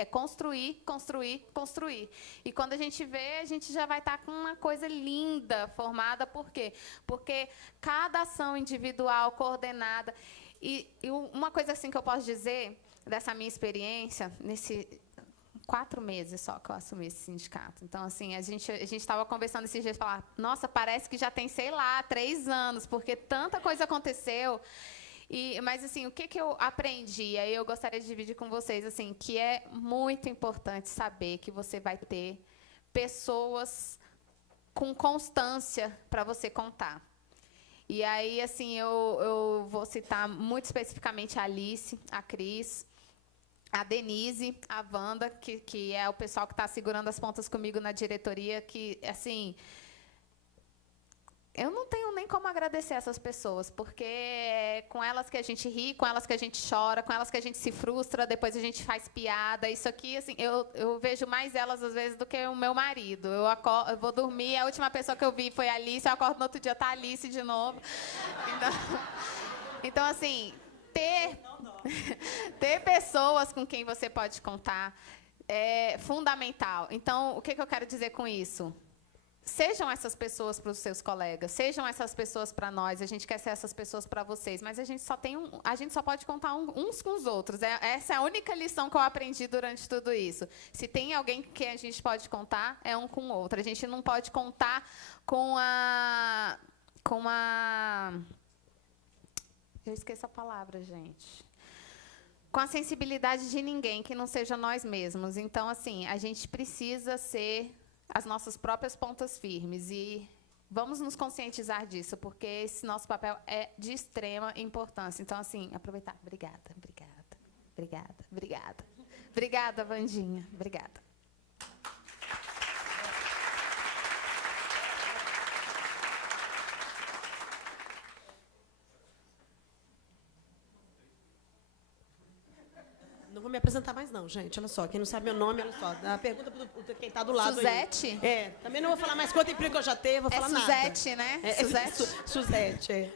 construir. E quando a gente vê, a gente já vai estar com uma coisa linda formada. Por quê? Porque cada ação individual, coordenada... E uma coisa assim que eu posso dizer, dessa minha experiência, nesse... 4 meses só que eu assumi esse sindicato. Então, assim, a gente estava conversando esses dias e falar, nossa, parece que já tem, sei lá, 3 anos, porque tanta coisa aconteceu. Mas, assim, o que eu aprendi? Aí eu gostaria de dividir com vocês, assim, que é muito importante saber que você vai ter pessoas com constância para você contar. E aí, assim, eu vou citar muito especificamente a Alice, a Cris, a Denise, a Wanda, que é o pessoal que está segurando as pontas comigo na diretoria, que, assim, eu não tenho nem como agradecer essas pessoas, porque é com elas que a gente ri, com elas que a gente chora, com elas que a gente se frustra, depois a gente faz piada. Isso aqui, assim, eu vejo mais elas, às vezes, do que o meu marido. Eu vou dormir, a última pessoa que eu vi foi a Alice, eu acordo no outro dia, tá a Alice de novo. Então assim... Ter pessoas com quem você pode contar é fundamental. Então, o que eu quero dizer com isso? Sejam essas pessoas para os seus colegas, sejam essas pessoas para nós. A gente quer ser essas pessoas para vocês, mas a gente só pode contar uns com os outros. Essa é a única lição que eu aprendi durante tudo isso. Se tem alguém que a gente pode contar, é um com o outro. A gente não pode contar com a eu esqueço a palavra, gente. Com a sensibilidade de ninguém, que não seja nós mesmos. Então, assim, a gente precisa ser as nossas próprias pontas firmes. E vamos nos conscientizar disso, porque esse nosso papel é de extrema importância. Então, assim, aproveitar. Obrigada. Obrigada, Vandinha. Obrigada. Não vou me apresentar mais, não, gente. Olha só, quem não sabe meu nome, olha só. A pergunta para quem está do lado. Suzete? Aí. Também não vou falar mais quanto emprego eu já tenho, vou falar Suzete, nada. né? Suzete? Suzete,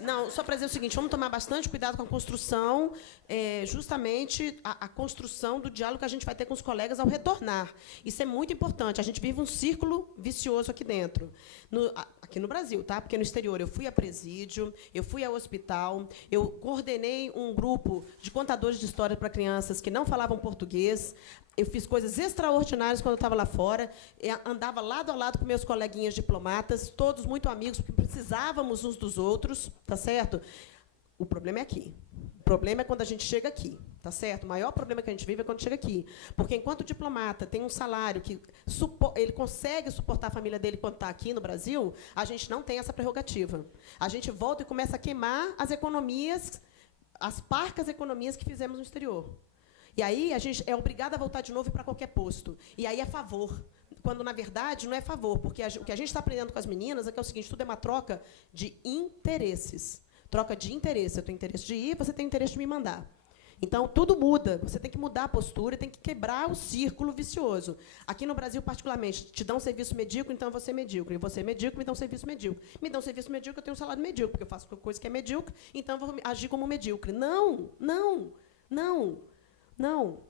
não, só para dizer o seguinte, vamos tomar bastante cuidado com a construção, justamente a construção do diálogo que a gente vai ter com os colegas ao retornar. Isso é muito importante. A gente vive um círculo vicioso aqui dentro. Aqui no Brasil, tá? Porque no exterior eu fui a presídio, eu fui ao hospital, eu coordenei um grupo de contadores de história para crianças que não falavam português. Eu fiz coisas extraordinárias quando eu estava lá fora. Eu andava lado a lado com meus coleguinhas diplomatas, todos muito amigos, porque precisávamos uns dos outros, tá certo? O problema é aqui. O problema é quando a gente chega aqui, tá certo? O maior problema que a gente vive é quando chega aqui. Porque, enquanto o diplomata tem um salário que ele consegue suportar a família dele quando está aqui no Brasil, a gente não tem essa prerrogativa. A gente volta e começa a queimar as economias, as parcas economias que fizemos no exterior. E aí a gente é obrigada a voltar de novo para qualquer posto. E aí é favor. Quando, na verdade, não é favor. Porque o que a gente está aprendendo com as meninas é que é o seguinte, tudo é uma troca de interesses. Troca de interesse. Eu tenho interesse de ir, você tem interesse de me mandar. Então, tudo muda. Você tem que mudar a postura, tem que quebrar o círculo vicioso. Aqui no Brasil, particularmente, te dão um serviço medíocre, então eu vou ser medíocre. E você é medíocre, me dão um serviço medíocre. Me dão um serviço medíocre, eu tenho um salário medíocre, porque eu faço coisa que é medíocre, então eu vou agir como medíocre. Não, não, não. Não.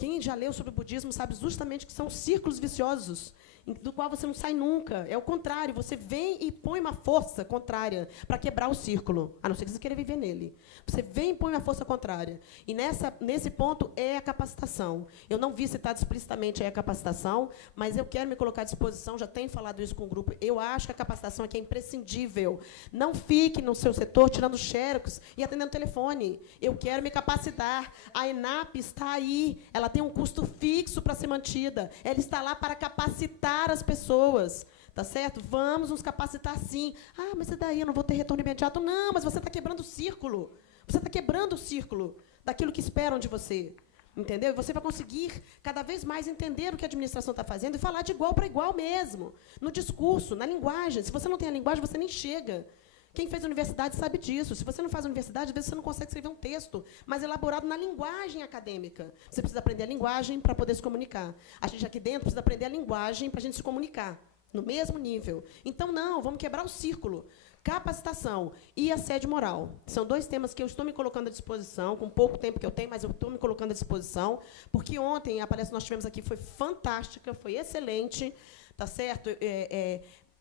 Quem já leu sobre o budismo sabe justamente que são círculos viciosos, do qual você não sai nunca. É o contrário, você vem e põe uma força contrária para quebrar o círculo, a não ser que você queira viver nele. Você vem e põe uma força contrária. E nesse ponto é a capacitação. Eu não vi citado explicitamente a capacitação, mas eu quero me colocar à disposição, já tenho falado isso com o grupo, eu acho que a capacitação aqui é imprescindível. Não fique no seu setor tirando xerox e atendendo telefone. Eu quero me capacitar. A ENAP está aí, ela tem um custo fixo para ser mantida. Ela está lá para capacitar as pessoas, tá certo? Vamos nos capacitar, sim. Ah, mas daí eu não vou ter retorno imediato. Não, mas você está quebrando o círculo. Você está quebrando o círculo daquilo que esperam de você. Entendeu? E você vai conseguir cada vez mais entender o que a administração está fazendo e falar de igual para igual mesmo. No discurso, na linguagem. Se você não tem a linguagem, você nem chega. Quem fez universidade sabe disso. Se você não faz universidade, às vezes você não consegue escrever um texto mais elaborado na linguagem acadêmica. Você precisa aprender a linguagem para poder se comunicar. A gente aqui dentro precisa aprender a linguagem para a gente se comunicar, no mesmo nível. Então, não, vamos quebrar o círculo. Capacitação e assédio moral. São 2 temas que eu estou me colocando à disposição, com pouco tempo que eu tenho, mas eu estou me colocando à disposição, porque ontem a palestra que nós tivemos aqui foi fantástica, foi excelente, tá certo?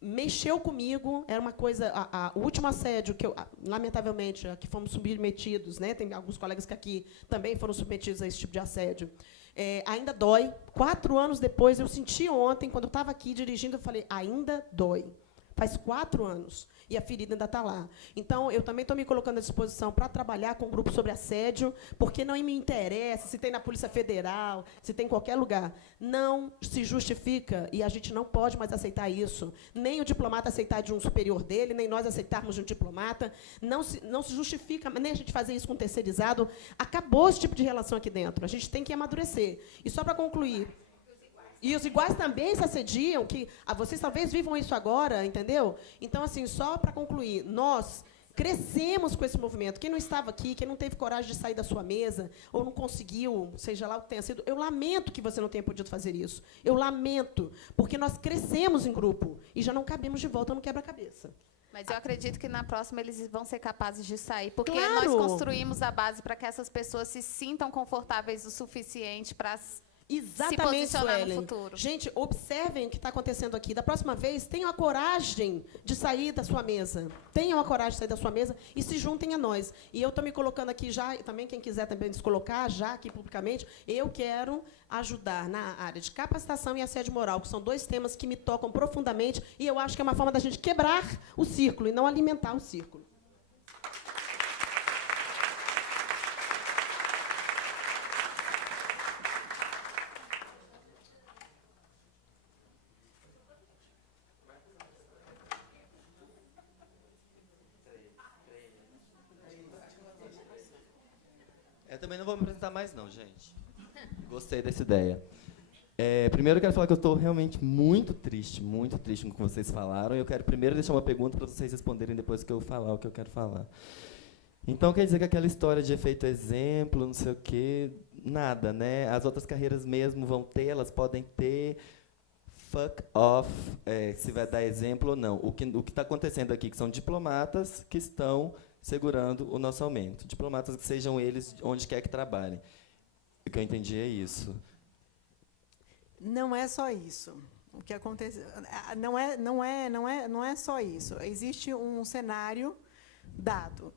Mexeu comigo, era uma coisa... O último assédio, que lamentavelmente, que fomos submetidos, né? Tem alguns colegas que aqui também foram submetidos a esse tipo de assédio, ainda dói. 4 anos depois, eu senti ontem, quando eu estava aqui dirigindo, eu falei, ainda dói. Faz 4 anos. E a ferida ainda está lá. Então, eu também estou me colocando à disposição para trabalhar com um grupo sobre assédio, porque não me interessa se tem na Polícia Federal, se tem em qualquer lugar. Não se justifica, e a gente não pode mais aceitar isso. Nem o diplomata aceitar de um superior dele, nem nós aceitarmos de um diplomata. Não se justifica, nem a gente fazer isso com um terceirizado. Acabou esse tipo de relação aqui dentro. A gente tem que amadurecer. E só para concluir... E os iguais também se assediam, que vocês talvez vivam isso agora, entendeu? Então, assim, só para concluir, nós crescemos com esse movimento. Quem não estava aqui, quem não teve coragem de sair da sua mesa, ou não conseguiu, seja lá o que tenha sido, eu lamento que você não tenha podido fazer isso. Eu lamento, porque nós crescemos em grupo e já não cabemos de volta no quebra-cabeça. Mas eu acredito que na próxima eles vão ser capazes de sair, porque Claro. nós construímos a base para que essas pessoas se sintam confortáveis o suficiente para Exatamente, se posicionar no Suelen. futuro. Gente, observem o que está acontecendo aqui. Da próxima vez, tenham a coragem de sair da sua mesa. Tenham a coragem de sair da sua mesa e se juntem a nós. E eu estou me colocando aqui já, e também quem quiser também se colocar já aqui publicamente, eu quero ajudar na área de capacitação e assédio moral, que são 2 temas que me tocam profundamente, e eu acho que é uma forma da gente quebrar o círculo e não alimentar o círculo. Eu também não vou me apresentar mais, não, gente. Gostei dessa ideia. Primeiro, eu quero falar que eu estou realmente muito triste com o que vocês falaram. E eu quero primeiro deixar uma pergunta para vocês responderem depois que eu falar o que eu quero falar. Então, quer dizer que aquela história de efeito exemplo, não sei o quê, nada, né? As outras carreiras mesmo vão ter, elas podem ter. Fuck off, se vai dar exemplo ou não. O que está acontecendo aqui, que são diplomatas que estão segurando o nosso aumento. Diplomatas que sejam eles onde quer que trabalhem. O que eu entendi é isso. Não é só isso. O que acontece não é só isso. Existe um cenário dado.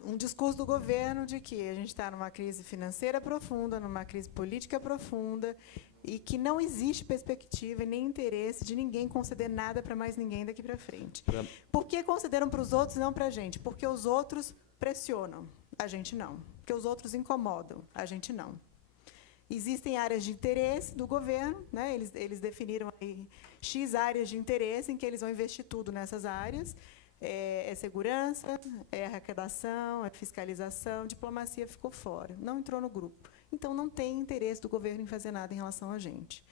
Um discurso do governo de que a gente está numa crise financeira profunda, numa crise política profunda, e que não existe perspectiva e nem interesse de ninguém conceder nada para mais ninguém daqui para frente. Por que concederam para os outros e não para a gente? Porque os outros pressionam, a gente não. Porque os outros incomodam, a gente não. Existem áreas de interesse do governo, né? Eles definiram aí X áreas de interesse em que eles vão investir tudo nessas áreas. É segurança, é arrecadação, é fiscalização, diplomacia ficou fora, não entrou no grupo. Então, não tem interesse do governo em fazer nada em relação a gente.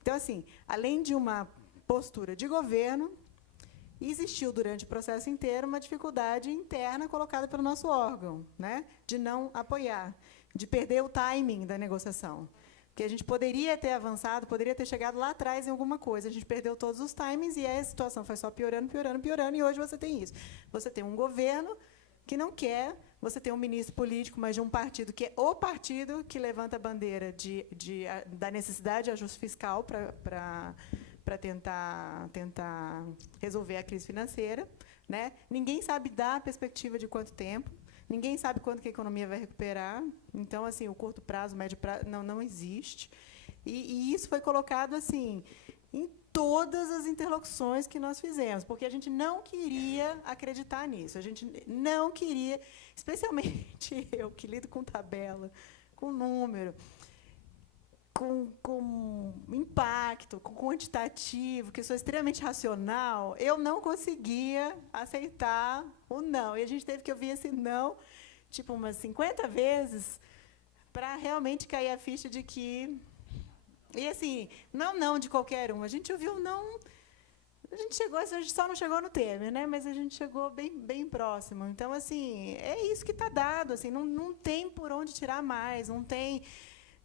Então, assim, além de uma postura de governo, existiu, durante o processo inteiro, uma dificuldade interna colocada pelo nosso órgão, né, de não apoiar, de perder o timing da negociação. Porque a gente poderia ter avançado, poderia ter chegado lá atrás em alguma coisa. A gente perdeu todos os timings e a situação foi só piorando, piorando, piorando, e hoje você tem isso. Você tem um governo que não quer você ter um ministro político, mas de um partido que é o partido que levanta a bandeira da necessidade de ajuste fiscal para tentar resolver a crise financeira, né? Ninguém sabe dar a perspectiva de quanto tempo, ninguém sabe quando que a economia vai recuperar. Então, assim, o curto prazo, o médio prazo, não existe. E isso foi colocado assim em todas as interlocuções que nós fizemos, porque a gente não queria acreditar nisso. A gente não queria, especialmente eu, que lido com tabela, com número, com impacto, com quantitativo, que sou extremamente racional, eu não conseguia aceitar o não. E a gente teve que ouvir esse não, tipo, umas 50 vezes, para realmente cair a ficha de que... E, assim, não de qualquer um. A gente ouviu não... A gente só não chegou no Temer, né? Mas a gente chegou bem próximo. Então, assim, é isso que está dado. Assim, não tem por onde tirar mais, não tem...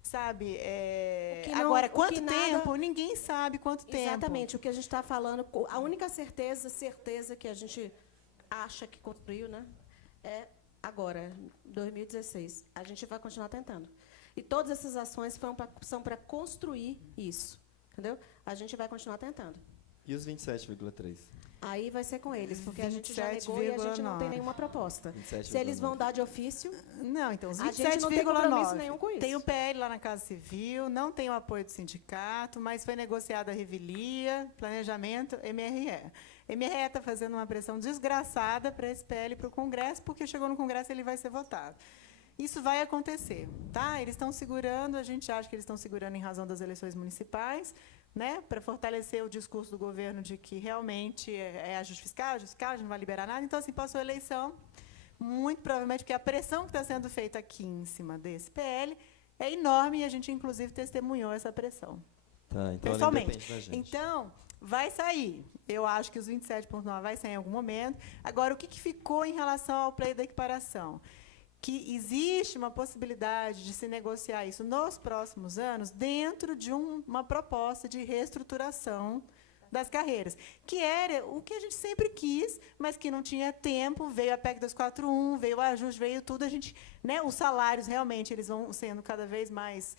Sabe? Agora, quanto tempo? Ninguém sabe quanto tempo. Exatamente. O que a gente está falando, a única certeza que a gente acha que construiu, né, é agora, 2016. A gente vai continuar tentando. E todas essas ações são para construir isso. Entendeu? A gente vai continuar tentando. E os 27,3? Aí vai ser com eles, porque a gente já negou e a gente não tem nenhuma proposta. 27,9. Se eles vão dar de ofício... Não, então, os 27,9. A gente não tem compromisso nenhum com isso. Tem o PL lá na Casa Civil, não tem o apoio do sindicato, mas foi negociada a revelia, planejamento, MRE. MRE está fazendo uma pressão desgraçada para esse PL para o Congresso, porque chegou no Congresso e ele vai ser votado. Isso vai acontecer, tá? Eles estão segurando, a gente acha que eles estão segurando em razão das eleições municipais, né, para fortalecer o discurso do governo de que realmente é ajuste fiscal, a gente não vai liberar nada. Então, assim, passou a eleição, muito provavelmente, porque a pressão que está sendo feita aqui em cima desse PL é enorme e a gente, inclusive, testemunhou essa pressão. Tá, então pessoalmente. Depende da gente. Então, vai sair. Eu acho que os 27,9 vai sair em algum momento. Agora, o que ficou em relação ao pleito da equiparação? Que existe uma possibilidade de se negociar isso nos próximos anos dentro de uma proposta de reestruturação das carreiras, que era o que a gente sempre quis, mas que não tinha tempo. Veio a PEC 241, veio o ajuste, veio tudo. A gente, né, os salários realmente eles vão sendo cada vez mais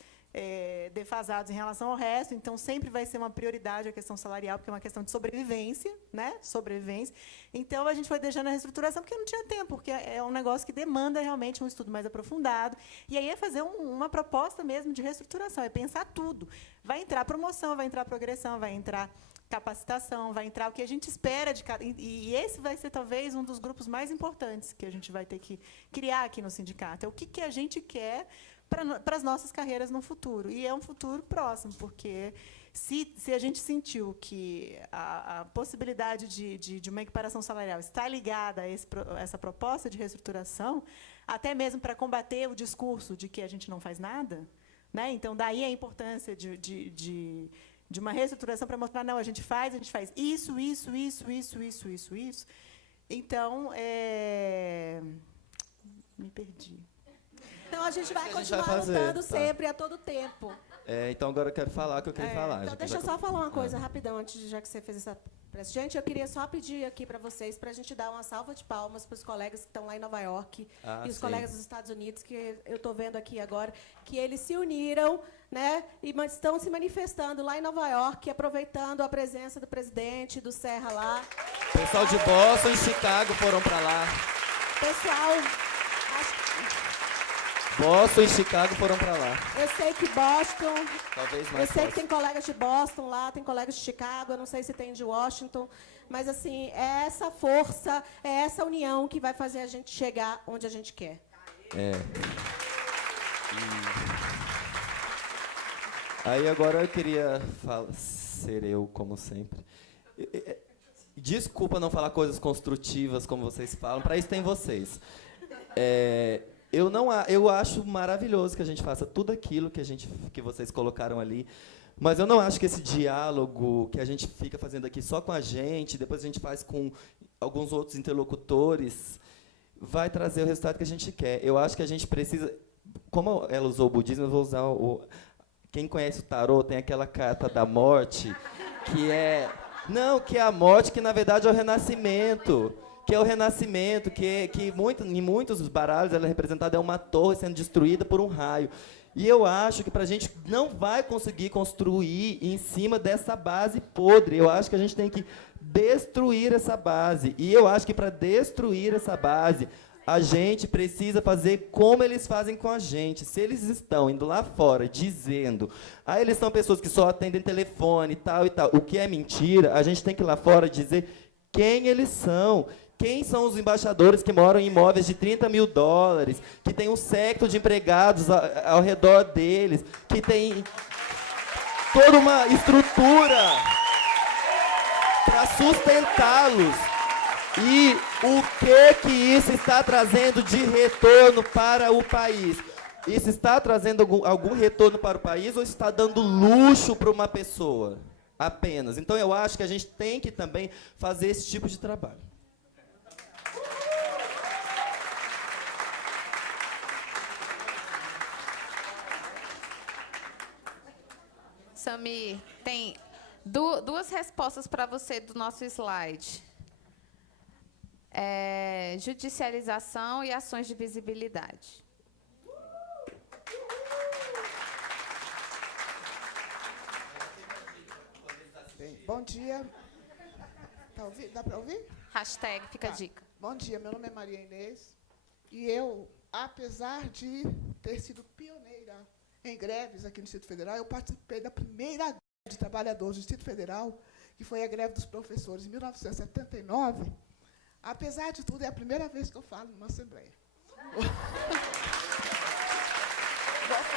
defasados em relação ao resto, então sempre vai ser uma prioridade a questão salarial, porque é uma questão de sobrevivência, né? Sobrevivência. Então, a gente foi deixando a reestruturação, porque não tinha tempo, porque é um negócio que demanda realmente um estudo mais aprofundado. E aí é fazer uma proposta mesmo de reestruturação, é pensar tudo. Vai entrar promoção, vai entrar progressão, vai entrar capacitação, vai entrar o que a gente espera de cada... E esse vai ser, talvez, um dos grupos mais importantes que a gente vai ter que criar aqui no sindicato. É o que a gente quer para as nossas carreiras no futuro. E é um futuro próximo, porque se a gente sentiu que a possibilidade de uma equiparação salarial está ligada a essa proposta de reestruturação, até mesmo para combater o discurso de que a gente não faz nada, né? Então, daí a importância de uma reestruturação para mostrar, não, a gente faz isso. Então, me perdi. Então, a gente vai A gente continuar vai fazer, lutando tá. sempre, a todo tempo. Então, agora eu quero falar o que eu queria falar. Então, deixa eu só falar uma coisa rapidão, antes já que você fez essa pressa. Gente, eu queria só pedir aqui para vocês, para a gente dar uma salva de palmas para os colegas que estão lá em Nova York e os sim. colegas dos Estados Unidos, que eu estou vendo aqui agora, que eles se uniram, né, e estão se manifestando lá em Nova York, aproveitando a presença do presidente, do Serra lá. O pessoal de Boston e Chicago foram para lá. Pessoal, Boston e Chicago foram para lá. eu sei que Boston... Talvez Eu mais sei que fácil. tem colegas de Boston lá, tem colegas de Chicago, eu não sei se tem de Washington, mas, assim, é essa força, é essa união que vai fazer a gente chegar onde a gente quer. Aí agora eu queria ser eu, como sempre. Desculpa não falar coisas construtivas como vocês falam, para isso tem vocês. Eu acho maravilhoso que a gente faça tudo aquilo que vocês colocaram ali, mas eu não acho que esse diálogo que a gente fica fazendo aqui só com a gente, depois a gente faz com alguns outros interlocutores, vai trazer o resultado que a gente quer. Eu acho que a gente precisa... Como ela usou o budismo, eu vou usar quem conhece o tarô tem aquela carta da morte, que é... Não, que é a morte, que na verdade é o renascimento. que é o renascimento, em muitos dos baralhos ela é representada é uma torre sendo destruída por um raio. E eu acho que para a gente não vai conseguir construir em cima dessa base podre. Eu acho que a gente tem que destruir essa base. E eu acho que para destruir essa base, a gente precisa fazer como eles fazem com a gente. Se eles estão indo lá fora dizendo, eles são pessoas que só atendem telefone e tal, o que é mentira, a gente tem que ir lá fora dizer quem eles são. Quem são os embaixadores que moram em imóveis de $30 mil, que tem um séquito de empregados ao redor deles, que tem toda uma estrutura para sustentá-los? E o que isso está trazendo de retorno para o país? Isso está trazendo algum retorno para o país ou está dando luxo para uma pessoa apenas? Então, eu acho que a gente tem que também fazer esse tipo de trabalho. Samir, tem duas respostas para você do nosso slide. Judicialização e ações de visibilidade. Bom dia. Dá para ouvir? Hashtag fica a dica. Bom dia, meu nome é Maria Inês. E eu, apesar de ter sido pioneira em greves aqui no Distrito Federal, eu participei da primeira greve de trabalhadores do Distrito Federal, que foi a greve dos professores, em 1979. Apesar de tudo, é a primeira vez que eu falo numa assembleia. Vou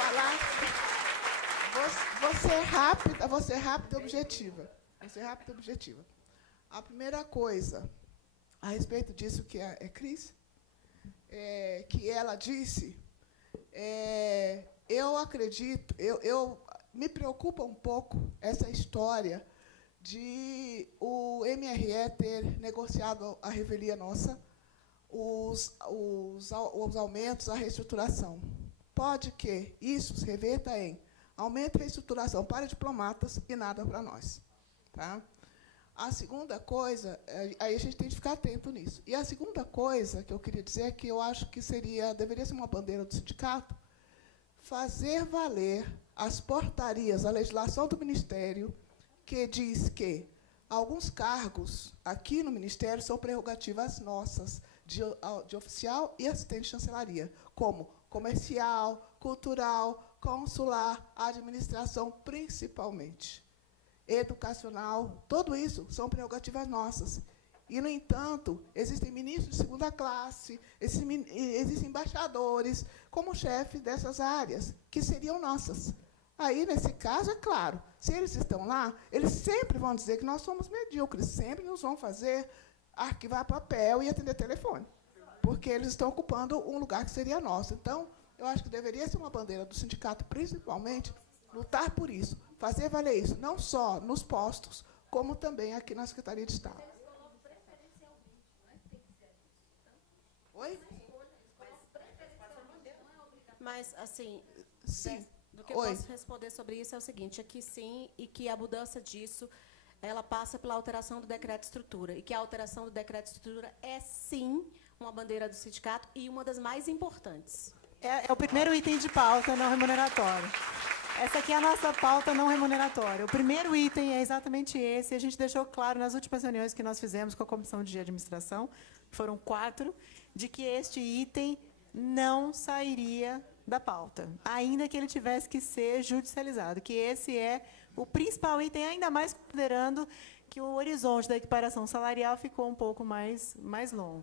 falar. Vou ser rápida e objetiva. A primeira coisa, a respeito disso que é Cris, que ela disse, eu acredito, me preocupa um pouco essa história de o MRE ter negociado a revelia nossa, os aumentos, a reestruturação. Pode que isso se reverta em aumento e reestruturação para diplomatas e nada para nós. Tá? A segunda coisa, aí a gente tem que ficar atento nisso. E a segunda coisa que eu queria dizer é que eu acho que deveria ser uma bandeira do sindicato, fazer valer as portarias, a legislação do Ministério, que diz que alguns cargos aqui no Ministério são prerrogativas nossas, de oficial e assistente de chancelaria, como comercial, cultural, consular, administração, principalmente. Educacional, tudo isso são prerrogativas nossas. E, no entanto, existem ministros de segunda classe, existem embaixadores como chefe dessas áreas, que seriam nossas. Aí, nesse caso, é claro, se eles estão lá, eles sempre vão dizer que nós somos medíocres, sempre nos vão fazer arquivar papel e atender telefone, porque eles estão ocupando um lugar que seria nosso. Então, eu acho que deveria ser uma bandeira do sindicato, principalmente, lutar por isso, fazer valer isso, não só nos postos, como também aqui na Secretaria de Estado. Oi? Mas, assim, Sim. do que eu posso responder sobre isso é o seguinte, é que sim, e que a mudança disso, ela passa pela alteração do decreto de estrutura, e que a alteração do decreto de estrutura é, sim, uma bandeira do sindicato e uma das mais importantes. É o primeiro item de pauta não remuneratório. Essa aqui é a nossa pauta não remuneratória. O primeiro item é exatamente esse. A gente deixou claro nas últimas reuniões que nós fizemos com a Comissão de Administração, foram 4, de que este item não sairia da pauta, ainda que ele tivesse que ser judicializado, que esse é o principal item, ainda mais considerando que o horizonte da equiparação salarial ficou um pouco mais longo.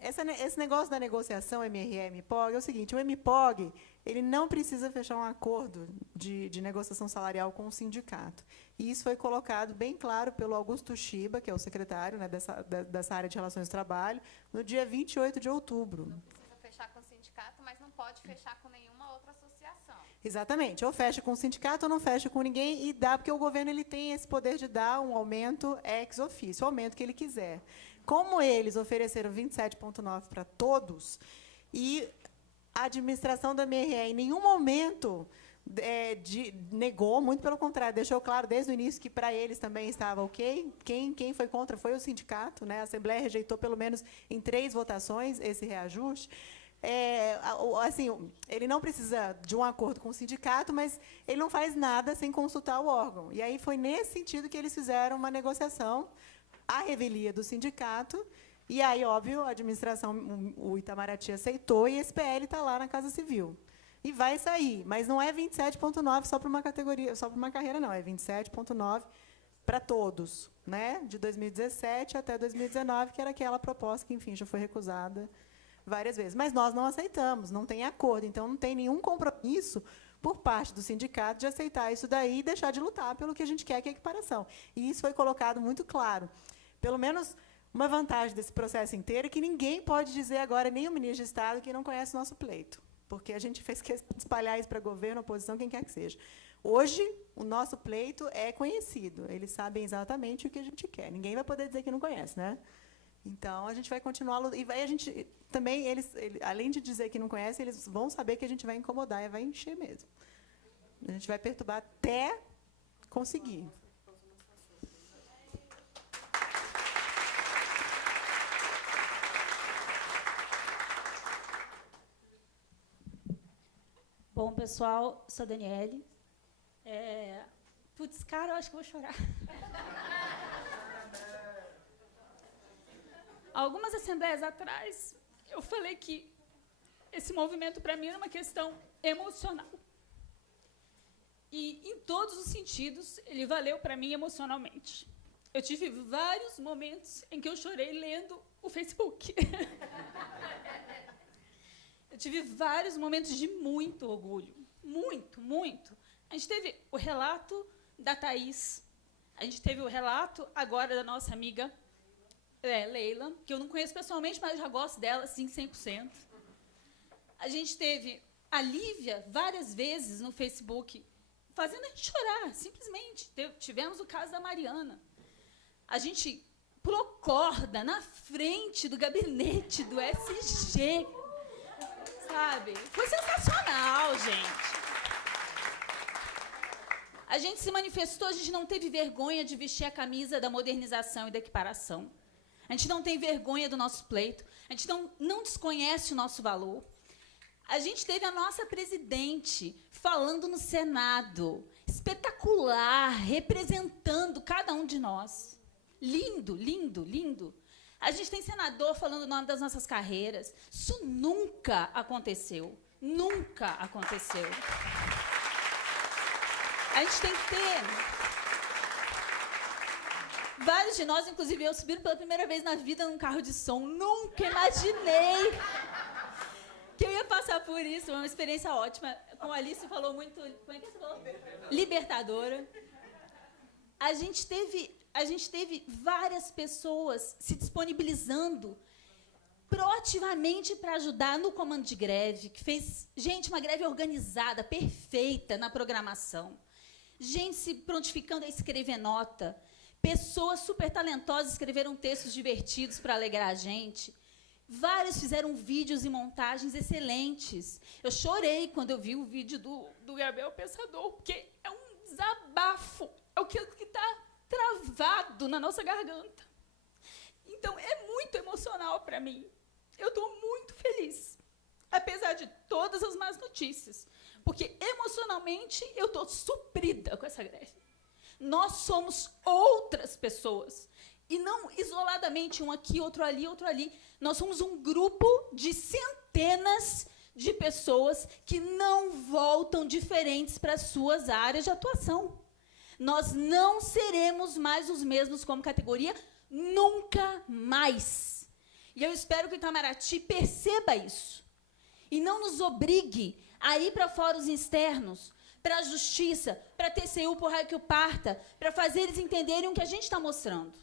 Esse negócio da negociação MRE-MPOG é o seguinte, o MPOG ele não precisa fechar um acordo de negociação salarial com o sindicato. E isso foi colocado bem claro pelo Augusto Shiba, que é o secretário, né, dessa área de relações de trabalho, no dia 28 de outubro. Não precisa fechar com o sindicato, mas não pode fechar com nenhuma outra associação. Exatamente. Ou fecha com o sindicato ou não fecha com ninguém, e dá, porque o governo ele tem esse poder de dar um aumento ex officio, o aumento que ele quiser. Como eles ofereceram 27,9 para todos, e a administração da MRE, em nenhum momento negou, muito pelo contrário, deixou claro desde o início que para eles também estava ok. Quem foi contra foi o sindicato, né? A Assembleia rejeitou pelo menos em 3 votações esse reajuste. Assim, ele não precisa de um acordo com o sindicato, mas ele não faz nada sem consultar o órgão. E aí foi nesse sentido que eles fizeram uma negociação à revelia do sindicato. E aí, óbvio, a administração, o Itamaraty aceitou e esse PL está lá na Casa Civil. E vai sair, mas não é 27,9 só para uma categoria, só para uma carreira, não. É 27,9 para todos, né? De 2017 até 2019, que era aquela proposta que, enfim, já foi recusada várias vezes. Mas nós não aceitamos, não tem acordo. Então, não tem nenhum compromisso por parte do sindicato de aceitar isso daí e deixar de lutar pelo que a gente quer, que é a equiparação. E isso foi colocado muito claro. Pelo menos uma vantagem desse processo inteiro é que ninguém pode dizer agora, nem o ministro de Estado, que não conhece o nosso pleito. Porque a gente fez questão de espalhar isso para governo, oposição, quem quer que seja. Hoje, o nosso pleito é conhecido. Eles sabem exatamente o que a gente quer. Ninguém vai poder dizer que não conhece, né? Então, a gente vai continuar... E vai, a gente, também, além de dizer que não conhece, eles vão saber que a gente vai incomodar e vai encher mesmo. A gente vai perturbar até conseguir. Bom, pessoal, sou a Daniele. Putz, cara, eu acho que eu vou chorar. Algumas assembleias atrás, eu falei que esse movimento, para mim, era uma questão emocional. E, em todos os sentidos, ele valeu para mim emocionalmente. Eu tive vários momentos em que eu chorei lendo o Facebook. Eu tive vários momentos de muito orgulho. Muito, muito. A gente teve o relato da Thaís. A gente teve o relato agora da nossa amiga Leila, que eu não conheço pessoalmente, mas eu já gosto dela, sim, 100%. A gente teve a Lívia várias vezes no Facebook, fazendo a gente chorar, simplesmente. Tivemos o caso da Mariana. A gente pulou corda na frente do gabinete do SG. Sabe? Foi sensacional, gente. A gente se manifestou, a gente não teve vergonha de vestir a camisa da modernização e da equiparação. A gente não tem vergonha do nosso pleito. A gente não desconhece o nosso valor. A gente teve a nossa presidente falando no Senado, espetacular, representando cada um de nós. Lindo, lindo, lindo. A gente tem senador falando o nome das nossas carreiras. Isso nunca aconteceu. Nunca aconteceu. A gente tem que ter... Vários de nós, inclusive eu, subiram pela primeira vez na vida num carro de som. Nunca imaginei que eu ia passar por isso. Uma experiência ótima. Como a Alice falou muito... Como é que você falou? Libertadora. A gente teve várias pessoas se disponibilizando proativamente para ajudar no comando de greve, que fez, gente, uma greve organizada, perfeita na programação. Gente se prontificando a escrever nota. Pessoas super talentosas escreveram textos divertidos para alegrar a gente. Vários fizeram vídeos e montagens excelentes. Eu chorei quando eu vi o vídeo do Gabriel Pensador, porque é um desabafo. É o que está travado na nossa garganta. Então, é muito emocional para mim. Eu estou muito feliz, apesar de todas as más notícias, porque, emocionalmente, eu estou suprida com essa greve. Nós somos outras pessoas, e não isoladamente, um aqui, outro ali, outro ali. Nós somos um grupo de centenas de pessoas que não voltam diferentes para as suas áreas de atuação. Nós não seremos mais os mesmos como categoria, nunca mais. E eu espero que o Itamaraty perceba isso. E não nos obrigue a ir para fóruns externos, para a justiça, para a TCU, por raio que o parta, para fazer eles entenderem o que a gente está mostrando.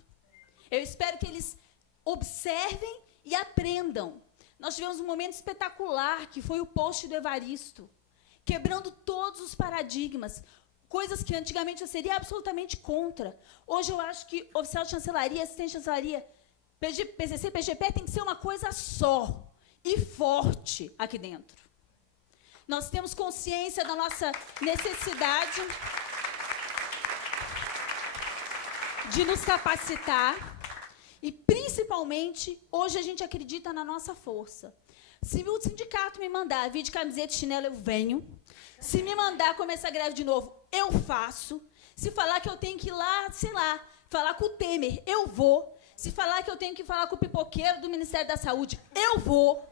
Eu espero que eles observem e aprendam. Nós tivemos um momento espetacular, que foi o post do Evaristo, quebrando todos os paradigmas, coisas que antigamente eu seria absolutamente contra. Hoje eu acho que oficial de chancelaria, assistente de chancelaria, PCC, PGP tem que ser uma coisa só e forte aqui dentro. Nós temos consciência da nossa necessidade de nos capacitar e, principalmente, hoje a gente acredita na nossa força. Se o sindicato me mandar vir de camiseta e chinelo, eu venho. Se me mandar começar a greve de novo, eu faço. Se falar que eu tenho que ir lá, sei lá, falar com o Temer, eu vou. Se falar que eu tenho que falar com o pipoqueiro do Ministério da Saúde, eu vou.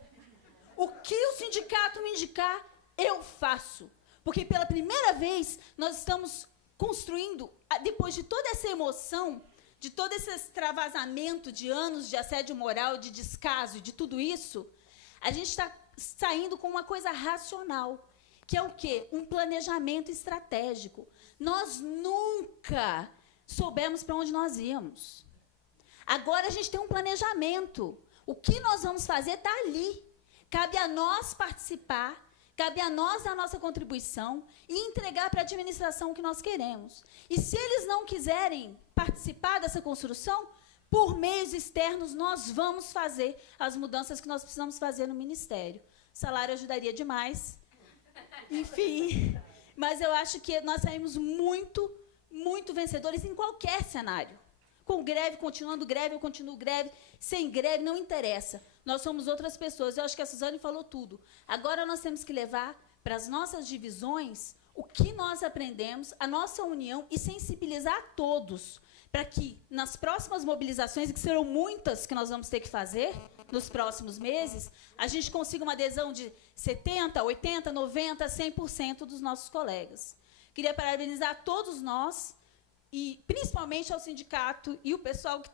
O que o sindicato me indicar, eu faço. Porque, pela primeira vez, nós estamos construindo, depois de toda essa emoção, de todo esse extravasamento de anos de assédio moral, de descaso, de tudo isso, a gente está saindo com uma coisa racional, que é o quê? Um planejamento estratégico. Nós nunca soubemos para onde nós íamos. Agora a gente tem um planejamento. O que nós vamos fazer está ali. Cabe a nós participar, cabe a nós a nossa contribuição e entregar para a administração o que nós queremos. E se eles não quiserem participar dessa construção, por meios externos, nós vamos fazer as mudanças que nós precisamos fazer no Ministério. O salário ajudaria demais. Enfim, mas eu acho que nós saímos muito vencedores em qualquer cenário. Com greve, continuando greve, eu continuo greve. Sem greve, não interessa. Nós somos outras pessoas. Eu acho que a Suzane falou tudo. Agora nós temos que levar para as nossas divisões o que nós aprendemos, a nossa união e sensibilizar a todos, para que, nas próximas mobilizações, que serão muitas que nós vamos ter que fazer nos próximos meses, a gente consiga uma adesão de 70%, 80%, 90%, 100% dos nossos colegas. Queria parabenizar todos nós, e principalmente ao sindicato e o pessoal que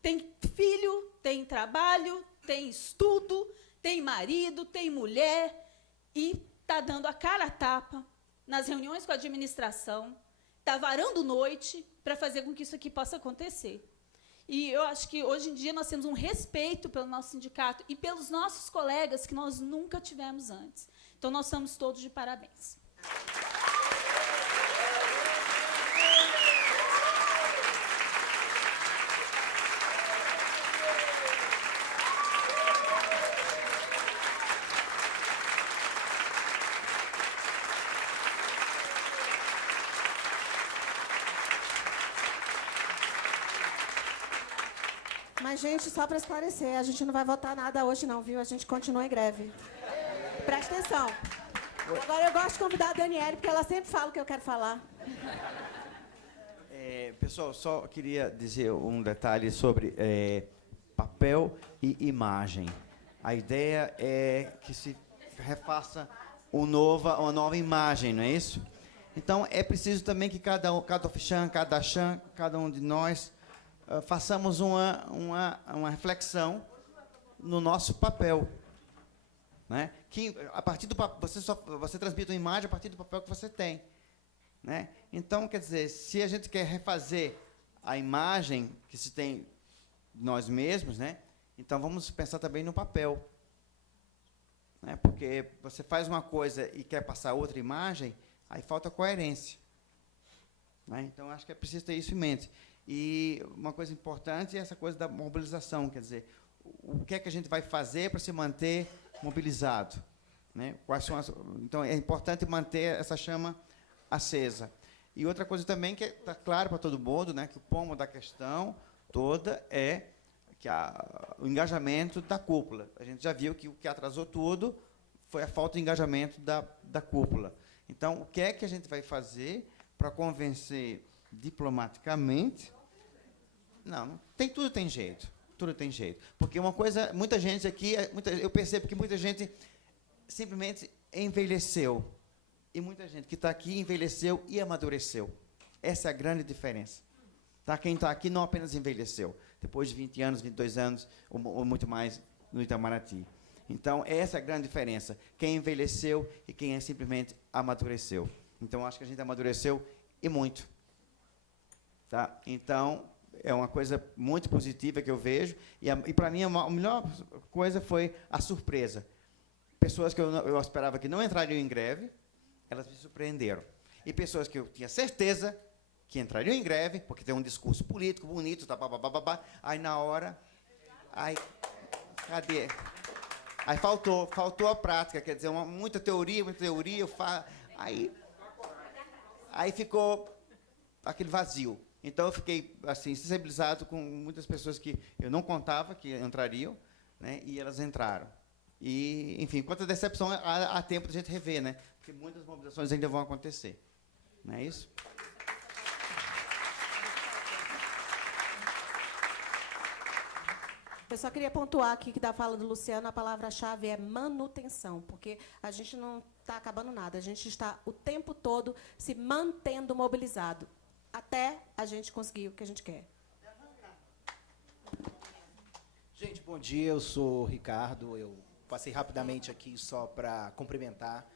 tem filho, tem trabalho, tem estudo, tem marido, tem mulher, e está dando a cara a tapa nas reuniões com a administração, está varando noite para fazer com que isso aqui possa acontecer. E eu acho que, hoje em dia, nós temos um respeito pelo nosso sindicato e pelos nossos colegas que nós nunca tivemos antes. Então, nós somos todos de parabéns. Mas, gente, só para esclarecer, a gente não vai votar nada hoje não, viu? A gente continua em greve. Presta atenção. Agora eu gosto de convidar a Daniele, porque ela sempre fala o que eu quero falar. Pessoal, só queria dizer um detalhe sobre papel e imagem. A ideia é que se refaça uma nova imagem, não é isso? Então, é preciso também que cada ofichan, cada chan, cada um de nós façamos uma reflexão no nosso papel, né? Que a partir do você transmite uma imagem a partir do papel que você tem, né? Então, quer dizer, se a gente quer refazer a imagem que se tem de nós mesmos, né? Então vamos pensar também no papel, né? Porque você faz uma coisa e quer passar outra imagem, aí falta coerência, né? Então acho que é preciso ter isso em mente. E uma coisa importante é essa coisa da mobilização, quer dizer, o que é que a gente vai fazer para se manter mobilizado, né? Então, é importante manter essa chama acesa. E outra coisa também que está claro para todo mundo, né, que o pomo da questão toda é que o engajamento da cúpula. A gente já viu que o que atrasou tudo foi a falta de engajamento da cúpula. Então, o que é que a gente vai fazer para convencer diplomaticamente? Não, tudo tem jeito. Tudo tem jeito. Porque uma coisa, muita gente aqui, eu percebo que muita gente simplesmente envelheceu. E muita gente que está aqui envelheceu e amadureceu. Essa é a grande diferença. Tá? Quem está aqui não apenas envelheceu, depois de 20 anos, 22 anos, ou muito mais no Itamaraty. Então, essa é a grande diferença. Quem envelheceu e quem simplesmente amadureceu. Então, acho que a gente amadureceu e muito. Tá? Então, é uma coisa muito positiva que eu vejo. E para mim, a melhor coisa foi a surpresa. Pessoas que eu esperava que não entrariam em greve, elas me surpreenderam. E pessoas que eu tinha certeza que entrariam em greve, porque tem um discurso político bonito, tá, aí na hora, cadê? Aí faltou a prática, quer dizer, muita teoria, aí ficou aquele vazio. Então eu fiquei assim sensibilizado com muitas pessoas que eu não contava que entrariam, né? E elas entraram. E, enfim, quanto à decepção, há tempo de a gente rever, né? Porque muitas mobilizações ainda vão acontecer. Não é isso? Eu só queria pontuar aqui que da fala do Luciano a palavra-chave é manutenção, porque a gente não está acabando nada, a gente está o tempo todo se mantendo mobilizado, até a gente conseguir o que a gente quer. Gente, bom dia, eu sou o Ricardo, eu passei rapidamente aqui só para cumprimentar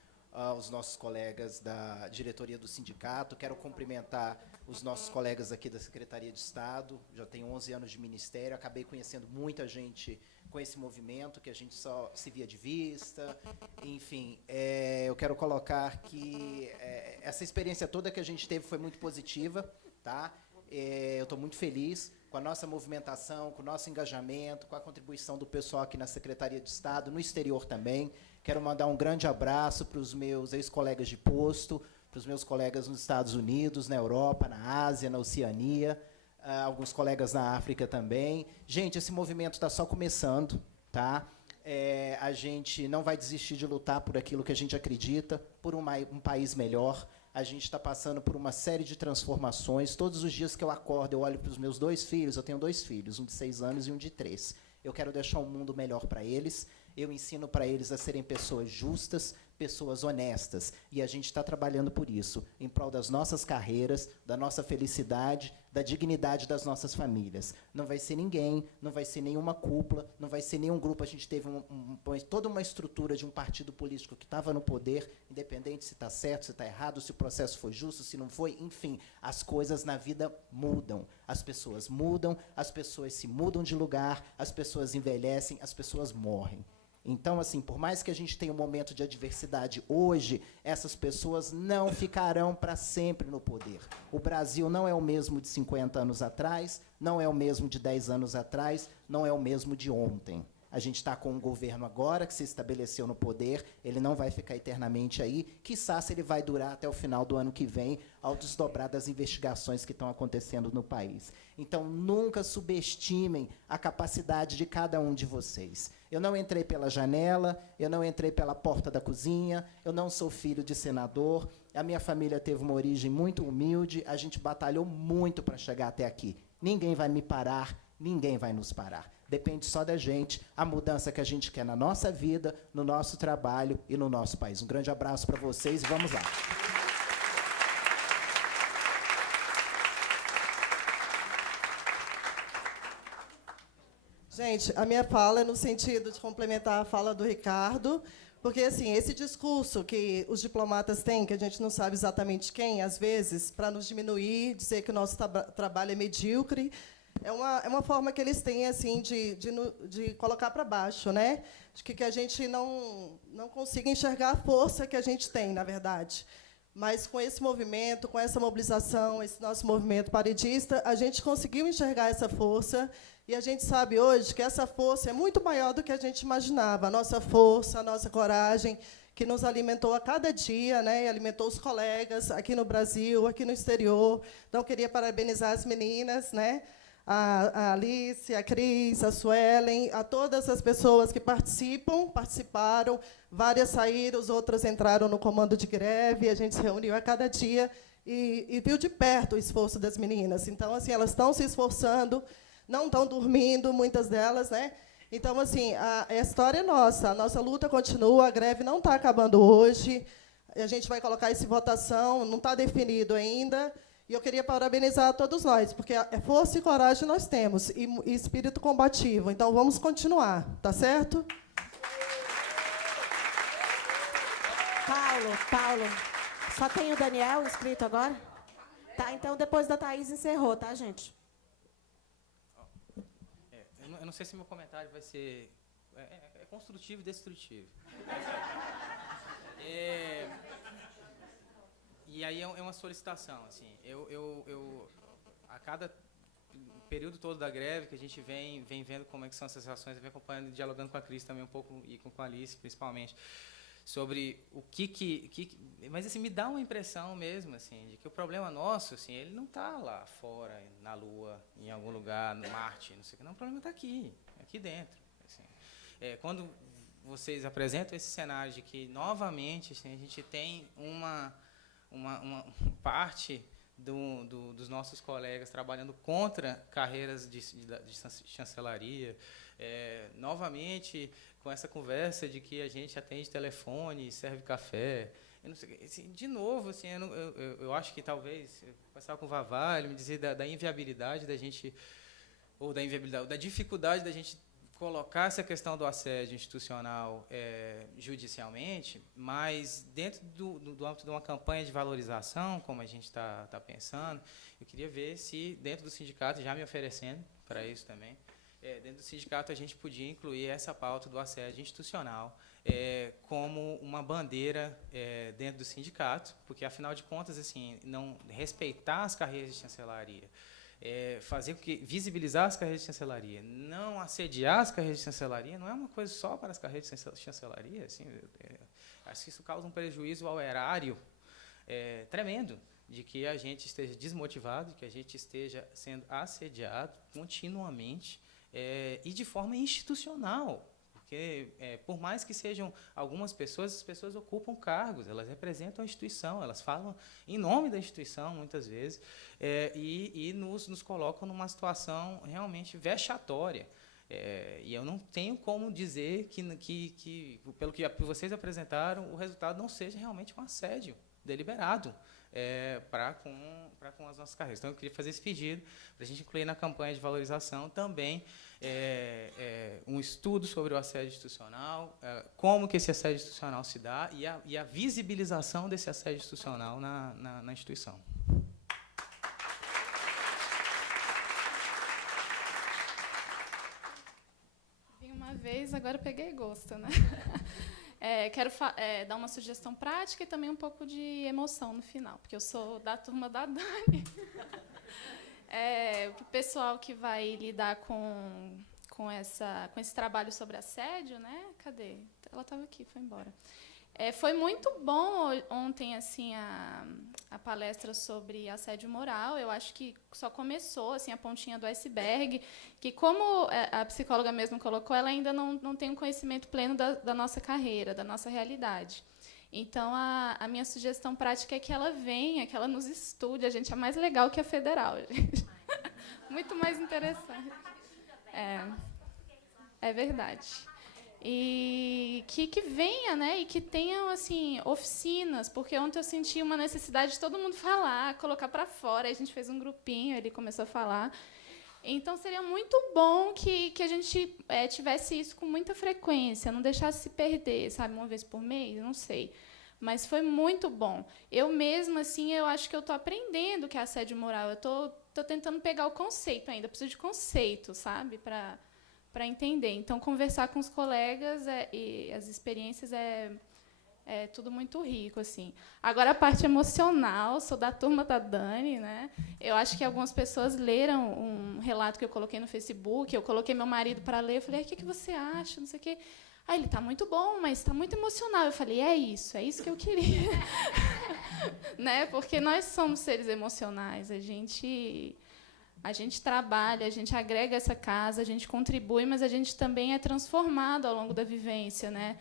os nossos colegas da diretoria do sindicato, quero cumprimentar os nossos colegas aqui da Secretaria de Estado, já tenho 11 anos de ministério, acabei conhecendo muita gente com esse movimento, que a gente só se via de vista, enfim, eu quero colocar que essa experiência toda que a gente teve foi muito positiva, tá? Eu estou muito feliz com a nossa movimentação, com o nosso engajamento, com a contribuição do pessoal aqui na Secretaria de Estado, no exterior também. Quero mandar um grande abraço para os meus ex-colegas de posto, para os meus colegas nos Estados Unidos, na Europa, na Ásia, na Oceania, alguns colegas na África também. Gente, esse movimento está só começando, tá? A gente não vai desistir de lutar por aquilo que a gente acredita, por um país melhor. A gente está passando por uma série de transformações. Todos os dias que eu acordo, eu olho para os meus 2 filhos. Eu tenho 2 filhos, um de 6 anos e um de 3. Eu quero deixar um mundo melhor para eles. Eu ensino para eles a serem pessoas justas, pessoas honestas. E a gente está trabalhando por isso, em prol das nossas carreiras, da nossa felicidade, da dignidade das nossas famílias. Não vai ser ninguém, não vai ser nenhuma cúpula, não vai ser nenhum grupo. A gente teve toda uma estrutura de um partido político que estava no poder, independente se está certo, se está errado, se o processo foi justo, se não foi. Enfim, as coisas na vida mudam. As pessoas mudam, as pessoas se mudam de lugar, as pessoas envelhecem, as pessoas morrem. Então, assim, por mais que a gente tenha um momento de adversidade hoje, essas pessoas não ficarão para sempre no poder. O Brasil não é o mesmo de 50 anos atrás, não é o mesmo de 10 anos atrás, não é o mesmo de ontem. A gente está com um governo agora que se estabeleceu no poder, ele não vai ficar eternamente aí, quiçá se ele vai durar até o final do ano que vem, ao desdobrar das investigações que estão acontecendo no país. Então, nunca subestimem a capacidade de cada um de vocês. Eu não entrei pela janela, eu não entrei pela porta da cozinha, eu não sou filho de senador, a minha família teve uma origem muito humilde, a gente batalhou muito para chegar até aqui. Ninguém vai me parar, ninguém vai nos parar. Depende só da gente, a mudança que a gente quer na nossa vida, no nosso trabalho e no nosso país. Um grande abraço para vocês e vamos lá. Gente, a minha fala é no sentido de complementar a fala do Ricardo, porque assim, esse discurso que os diplomatas têm, que a gente não sabe exatamente quem, às vezes, para nos diminuir, dizer que o nosso trabalho é medíocre, é uma forma que eles têm assim de colocar para baixo, né? De que a gente não consiga enxergar a força que a gente tem, na verdade. Mas com esse movimento, com essa mobilização, esse nosso movimento paredista, a gente conseguiu enxergar essa força e a gente sabe hoje que essa força é muito maior do que a gente imaginava. A nossa força, a nossa coragem, que nos alimentou a cada dia, né, e alimentou os colegas aqui no Brasil, aqui no exterior. Então, eu queria parabenizar as meninas, né, a Alice, a Cris, a Suelen, a todas as pessoas que participaram, várias saíram, outras entraram no comando de greve, a gente se reuniu a cada dia e viu de perto o esforço das meninas. Então, assim, elas estão se esforçando, não estão dormindo, muitas delas, né? Então, assim, a história é nossa, a nossa luta continua, a greve não está acabando hoje, a gente vai colocar isso em votação, não está definido ainda. E eu queria parabenizar a todos nós, porque força e coragem nós temos, e espírito combativo. Então, vamos continuar, tá certo? Paulo, só tem o Daniel inscrito agora? Tá, então, depois da Thaís, encerrou, tá, gente? Eu não sei se meu comentário vai ser... É construtivo e destrutivo. E aí é uma solicitação, assim, a cada o período todo da greve, que a gente vem vendo como é que são essas ações, vem acompanhando, dialogando com a Cris também um pouco, e com a Alice, principalmente, sobre o mas assim, me dá uma impressão mesmo, assim, de que o problema nosso, assim, ele não está lá fora, na Lua, em algum lugar, no Marte, não sei o que, não, o problema está aqui dentro. Assim. Quando vocês apresentam esse cenário de que, novamente, assim, a gente tem uma parte dos nossos colegas trabalhando contra carreiras de chancelaria, novamente com essa conversa de que a gente atende telefone, serve café, eu não sei, assim, de novo, assim, eu acho que talvez, eu conversava com o Vavá, ele me dizia da inviabilidade da gente, ou da dificuldade da gente colocar essa questão do assédio institucional judicialmente, mas dentro do âmbito de uma campanha de valorização, como a gente está pensando, eu queria ver se, dentro do sindicato, já me oferecendo para isso também, dentro do sindicato a gente podia incluir essa pauta do assédio institucional como uma bandeira dentro do sindicato, porque, afinal de contas, assim, não respeitar as carreiras de chancelaria, fazer com que visibilizar as carreiras de chancelaria, não assediar as carreiras de chancelaria, não é uma coisa só para as carreiras de chancelaria. Assim, acho que isso causa um prejuízo ao erário tremendo, de que a gente esteja desmotivado, de que a gente esteja sendo assediado continuamente e de forma institucional. Porque, por mais que sejam algumas pessoas, as pessoas ocupam cargos, elas representam a instituição, elas falam em nome da instituição, muitas vezes, e nos colocam numa situação realmente vexatória. E eu não tenho como dizer que, pelo que vocês apresentaram, o resultado não seja realmente um assédio deliberado para com as nossas carreiras. Então, eu queria fazer esse pedido para a gente incluir na campanha de valorização também um estudo sobre o assédio institucional, como que esse assédio institucional se dá e a visibilização desse assédio institucional na instituição. Vim uma vez, agora peguei gosto, né? Quero dar uma sugestão prática e também um pouco de emoção no final, porque eu sou da turma da Dani. Para o pessoal que vai lidar com esse trabalho sobre assédio, né? Cadê? Ela estava aqui, foi embora. Foi muito bom ontem, assim, a palestra sobre assédio moral. Eu acho que só começou, assim, a pontinha do iceberg, que, como a psicóloga mesmo colocou, ela ainda não tem um conhecimento pleno da nossa carreira, da nossa realidade. Então, a minha sugestão prática é que ela venha, que ela nos estude. A gente é mais legal que a federal, gente. Muito mais interessante. É verdade. E que venha, né? E que tenham, assim, oficinas, porque ontem eu senti uma necessidade de todo mundo falar, colocar para fora. A gente fez um grupinho, ele começou a falar. Então, seria muito bom que a gente tivesse isso com muita frequência, não deixasse se perder, sabe, uma vez por mês, não sei. Mas foi muito bom. Eu mesma, assim, eu acho que eu estou aprendendo o que é assédio moral. Eu estou tentando pegar o conceito ainda, preciso de conceito, sabe, para entender. Então, conversar com os colegas e as experiências é tudo muito rico, assim. Agora, a parte emocional, sou da turma da Dani, né? Eu acho que algumas pessoas leram um relato que eu coloquei no Facebook, eu coloquei meu marido para ler, eu falei, o que você acha, não sei o quê. Ele está muito bom, mas está muito emocional. Eu falei, é isso que eu queria. Né? Porque nós somos seres emocionais, a gente trabalha, a gente agrega essa casa, a gente contribui, mas a gente também é transformado ao longo da vivência, né?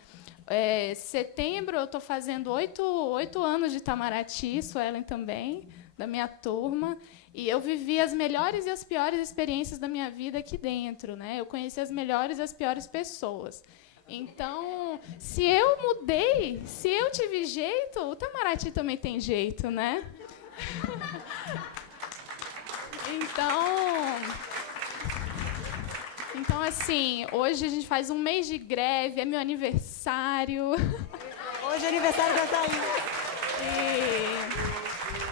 Setembro eu estou fazendo 8 anos de Itamaraty, Suelen também, da minha turma, e eu vivi as melhores e as piores experiências da minha vida aqui dentro, né? Eu conheci as melhores e as piores pessoas. Então, se eu mudei, se eu tive jeito, o Itamaraty também tem jeito, né? Então, assim, hoje a gente faz um mês de greve, é meu aniversário. Hoje é aniversário da Thaís.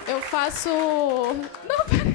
E eu faço... Não, peraí.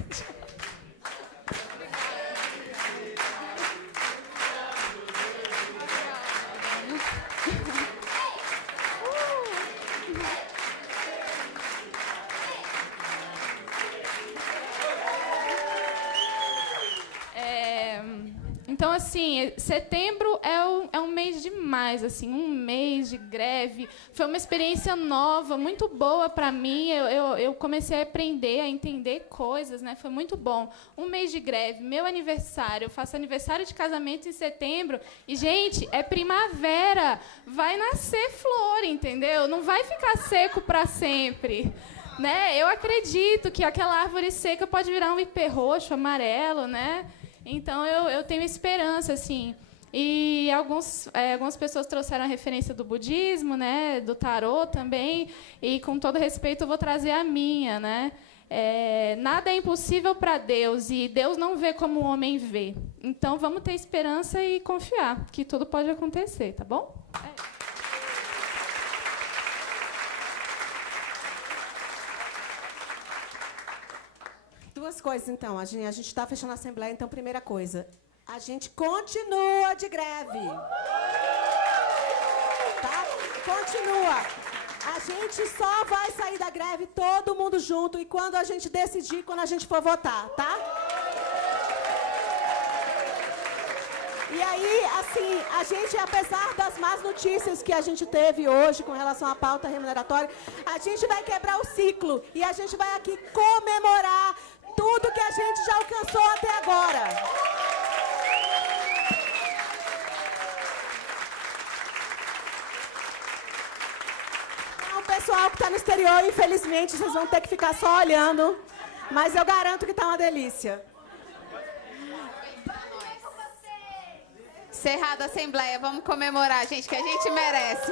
Então, assim, setembro é um mês demais, assim, um mês de greve. Foi uma experiência nova, muito boa para mim. Eu comecei a aprender, a entender coisas, né? Foi muito bom. Um mês de greve, meu aniversário, eu faço aniversário de casamento em setembro. E, gente, é primavera, vai nascer flor, entendeu? Não vai ficar seco para sempre. Né? Eu acredito que aquela árvore seca pode virar um ipê roxo, amarelo, né? Então, eu tenho esperança, assim. E algumas pessoas trouxeram a referência do budismo, né? Do tarô também. E, com todo respeito, eu vou trazer a minha, né? Nada é impossível para Deus, e Deus não vê como o homem vê. Então, vamos ter esperança e confiar que tudo pode acontecer, tá bom? Duas coisas, então. A gente está fechando a Assembleia, então, primeira coisa. A gente continua de greve. Tá? Continua. A gente só vai sair da greve todo mundo junto e quando a gente decidir, quando a gente for votar, tá? E aí, assim, a gente, apesar das más notícias que a gente teve hoje com relação à pauta remuneratória, a gente vai quebrar o ciclo e a gente vai aqui comemorar tudo que a gente já alcançou até agora. Então, o pessoal que está no exterior, infelizmente, vocês vão ter que ficar só olhando, mas eu garanto que está uma delícia. Encerrada a Assembleia, vamos comemorar, gente, que a gente merece.